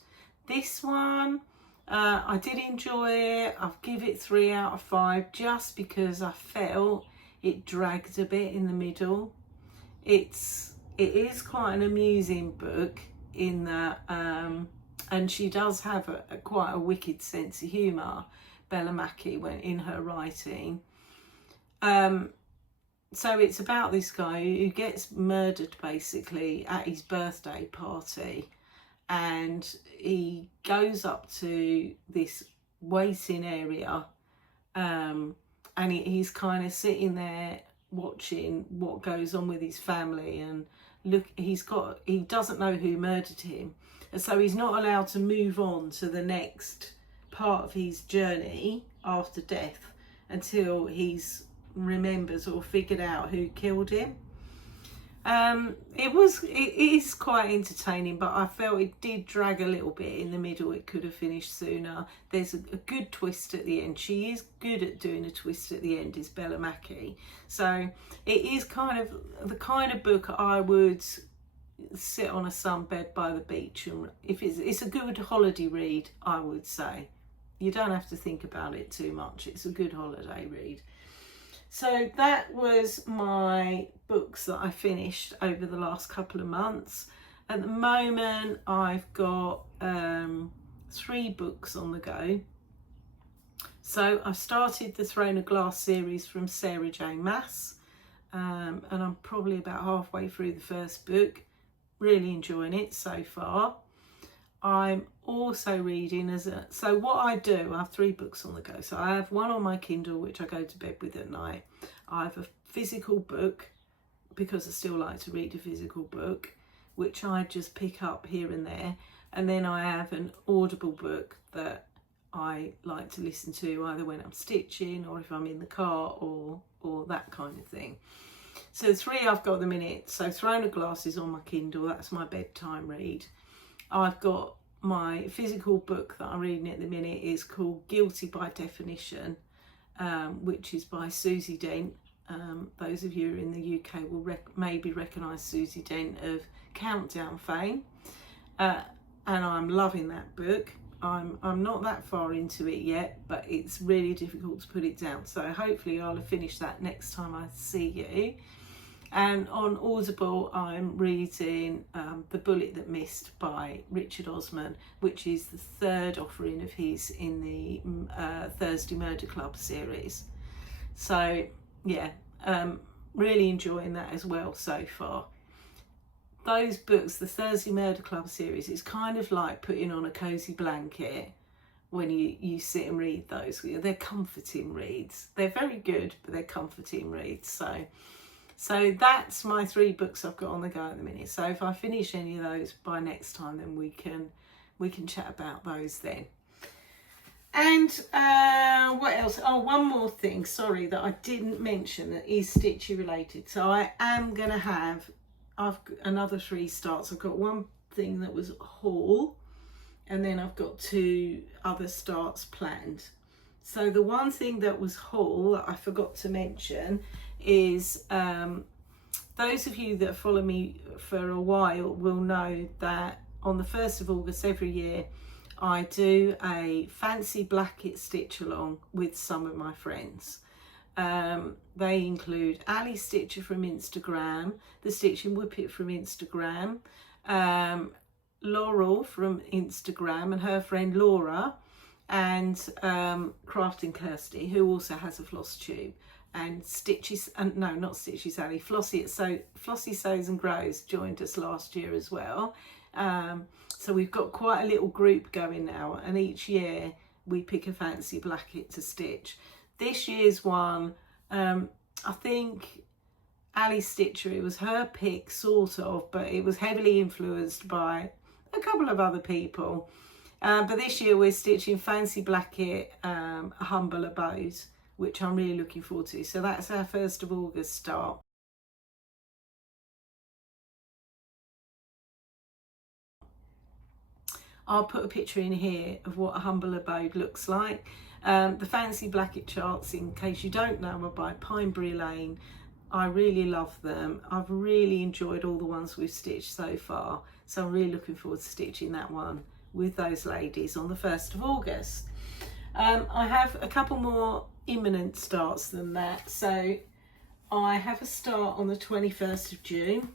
This one, I did enjoy it. I've give it 3 out of 5 just because I felt it dragged a bit in the middle. It is quite an amusing book in that, and she does have quite a wicked sense of humour, Bella Mackie, when in her writing. So it's about this guy who gets murdered basically at his birthday party, and he goes up to this waiting area, and he's kind of sitting there watching what goes on with his family, and look, he doesn't know who murdered him, and so he's not allowed to move on to the next part of his journey after death until he's remembers or figured out who killed him. It is quite entertaining, but I felt it did drag a little bit in the middle. It could have finished sooner. There's a good twist at the end. She is good at doing a twist at the end, is Bella Mackie. So it is kind of the kind of book I would sit on a sunbed by the beach, and if it's a good holiday read, I would say. You don't have to think about it too much. It's a good holiday read. So that was my books that I finished over the last couple of months. At the moment, I've got 3 books on the go. So I've started the Throne of Glass series from Sarah J. Maas, and I'm probably about halfway through the first book. Really enjoying it so far. I'm also reading so what I do, I have 3 books on the go. So I have one on my Kindle, which I go to bed with at night. I have a physical book, because I still like to read a physical book, which I just pick up here and there. And then I have an Audible book that I like to listen to either when I'm stitching or if I'm in the car or that kind of thing. So 3 I've got at the minute. So Throne of Glass is on my Kindle. That's my bedtime read. I've got my physical book that I'm reading at the minute is called Guilty by Definition, which is by Susie Dent. Those of you in the UK will maybe recognise Susie Dent of Countdown fame, and I'm loving that book. I'm not that far into it yet, but it's really difficult to put it down. So hopefully I'll have finished that next time I see you. And on Audible, I'm reading The Bullet That Missed by Richard Osman, which is the 3rd offering of his in the Thursday Murder Club series. So yeah, really enjoying that as well so far. Those books, the Thursday Murder Club series, it's kind of like putting on a cosy blanket when you sit and read those. They're comforting reads. They're very good, but they're comforting reads. So that's my 3 books I've got on the go at the minute. So if I finish any of those by next time, then we can chat about those then. And what else? Oh, one more thing, sorry, that I didn't mention that is Stitchy related. So I am going to have another 3 starts. I've got one thing that was a haul, and then I've got 2 other starts planned. So the one thing that was haul that I forgot to mention is those of you that follow me for a while will know that on the 1st of August every year I do a fancy blanket stitch along with some of my friends. They include EllieWellie Stitcher from Instagram, the Stitching Whippet from Instagram, Laurel from Instagram and her friend Laura, and Crafting Kirsty, who also has a floss tube, and Stitches, and no, not Stitches Ellie, Flossie Sews and Grows joined us last year as well. So we've got quite a little group going now, and each year we pick a fancy blanket to stitch. This year's one, I think EllieWellie Stitcher, it was her pick sort of, but it was heavily influenced by a couple of other people. But this year we're stitching fancy blanket humble abodes, which I'm really looking forward to. So that's our 1st of August start. I'll put a picture in here of what a humble abode looks like. The fancy blanket charts, in case you don't know, are by Pinebury Lane. I really love them. I've really enjoyed all the ones we've stitched so far. So I'm really looking forward to stitching that one with those ladies on the 1st of August. I have a couple more imminent starts than that. So I have a start on the 21st of June,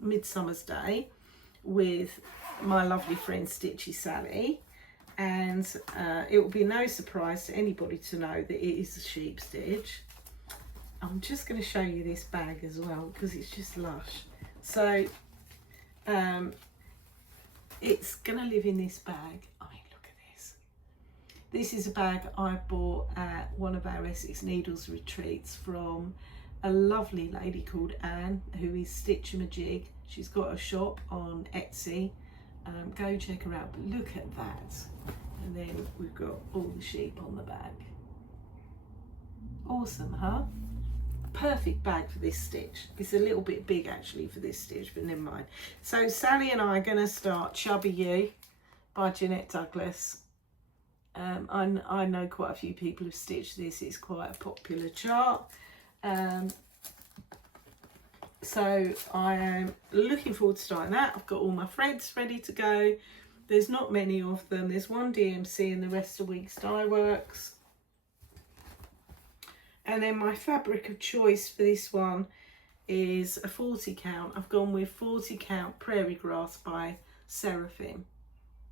Midsummer's Day, with my lovely friend Stitchy Sally, and it will be no surprise to anybody to know that it is a sheep stitch. I'm just going to show you this bag as well because it's just lush. So it's going to live in this bag. I mean, look at this. This is a bag I bought at one of our Essex Needles retreats from a lovely lady called Anne, who is Stitchamajig. She's got a shop on Etsy. Go check her out. But look at that. And then we've got all the sheep on the bag. Awesome, huh? Perfect bag for this stitch. It's a little bit big actually for this stitch, but never mind. So Sally and I are going to start Chubby You by Jeanette Douglas. I know quite a few people have stitched this. It's quite a popular chart. So I am looking forward to starting that. I've got all my threads ready to go. There's not many of them. There's one DMC and the rest of Weeks Dye Works. And then my fabric of choice for this one is a 40 count. I've gone with 40 count Prairie Grass by Seraphim.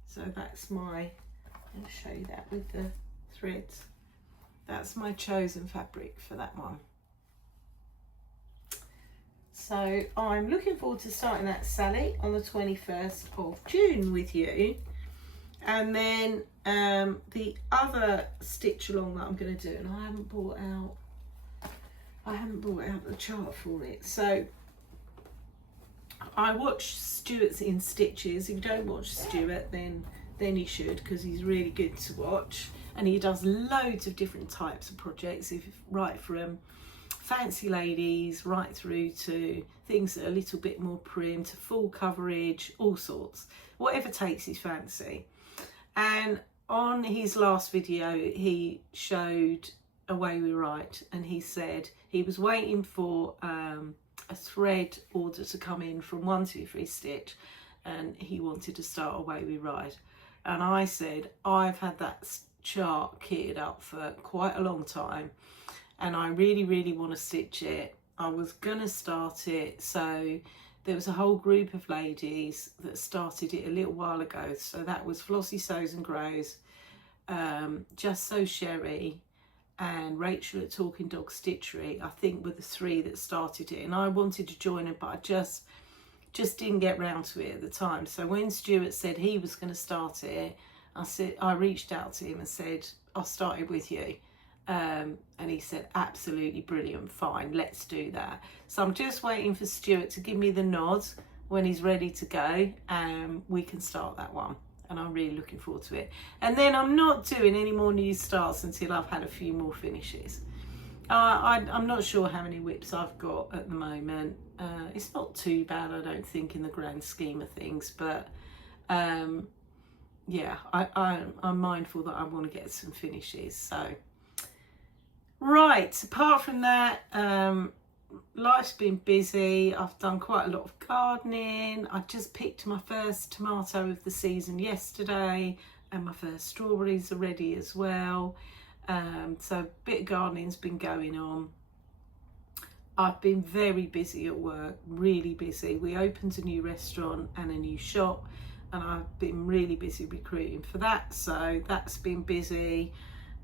So that's my, I'll show you that with the threads. That's my chosen fabric for that one. So I'm looking forward to starting that, Sally, on the 21st of June with you. And then the other stitch along that I'm going to do, and I haven't brought out the chart for it. So I watch Stuart's in Stitches. If you don't watch Stuart, then you should, because he's really good to watch. And he does loads of different types of projects, right from fancy ladies right through to things that are a little bit more prim, to full coverage, all sorts, whatever takes his fancy. And on his last video he showed a way we write, and he said he was waiting for a thread order to come in from 123 Stitch, and he wanted to start a way we write. And I said, I've had that chart kitted up for quite a long time, and I really want to stitch it. I was gonna start it, so there was a whole group of ladies that started it a little while ago. So that was Flossie Sews and Grows, Just So Sherry, and Rachel at Talking Dog Stitchery, I think, were the three that started it. And I wanted to join it, but I just didn't get round to it at the time. So when Stuart said he was going to start it, I reached out to him and said, I'll start it with you. And he said, absolutely brilliant, fine, let's do that. So I'm just waiting for Stuart to give me the nod when he's ready to go, and we can start that one. And I'm really looking forward to it. And then I'm not doing any more new starts until I've had a few more finishes. I'm not sure how many whips I've got at the moment. It's not too bad, I don't think, in the grand scheme of things, but yeah, I'm mindful that I want to get some finishes. So right, apart from that, life's been busy. I've done quite a lot of gardening. I just picked my first tomato of the season yesterday, and my first strawberries are ready as well. So a bit of gardening's been going on. I've been very busy at work, really busy. We opened a new restaurant and a new shop, and I've been really busy recruiting for that, so that's been busy.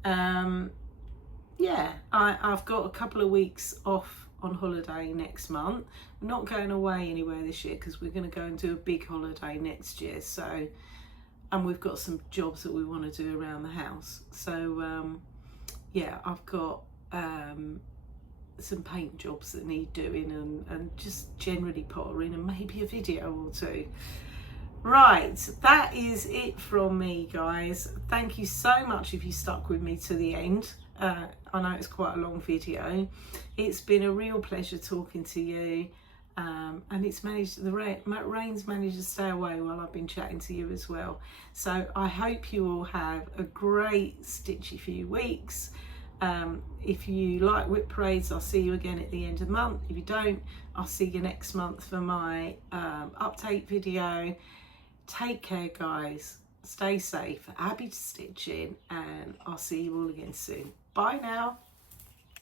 Yeah, I've got a couple of weeks off on holiday next month. We're not going away anywhere this year because we're going to go and do a big holiday next year. So, and we've got some jobs that we want to do around the house. So, yeah, I've got some paint jobs that need doing, and just generally pottering, and maybe a video or two. Right, that is it from me, guys. Thank you so much if you stuck with me to the end. I know it's quite a long video. It's been a real pleasure talking to you, and it's managed, the rain's managed to stay away while I've been chatting to you as well. So I hope you all have a great stitchy few weeks. If you like whip parades, I'll see you again at the end of the month. If you don't, I'll see you next month for my update video. Take care, guys. Stay safe, happy stitching, and I'll see you all again soon. Bye now.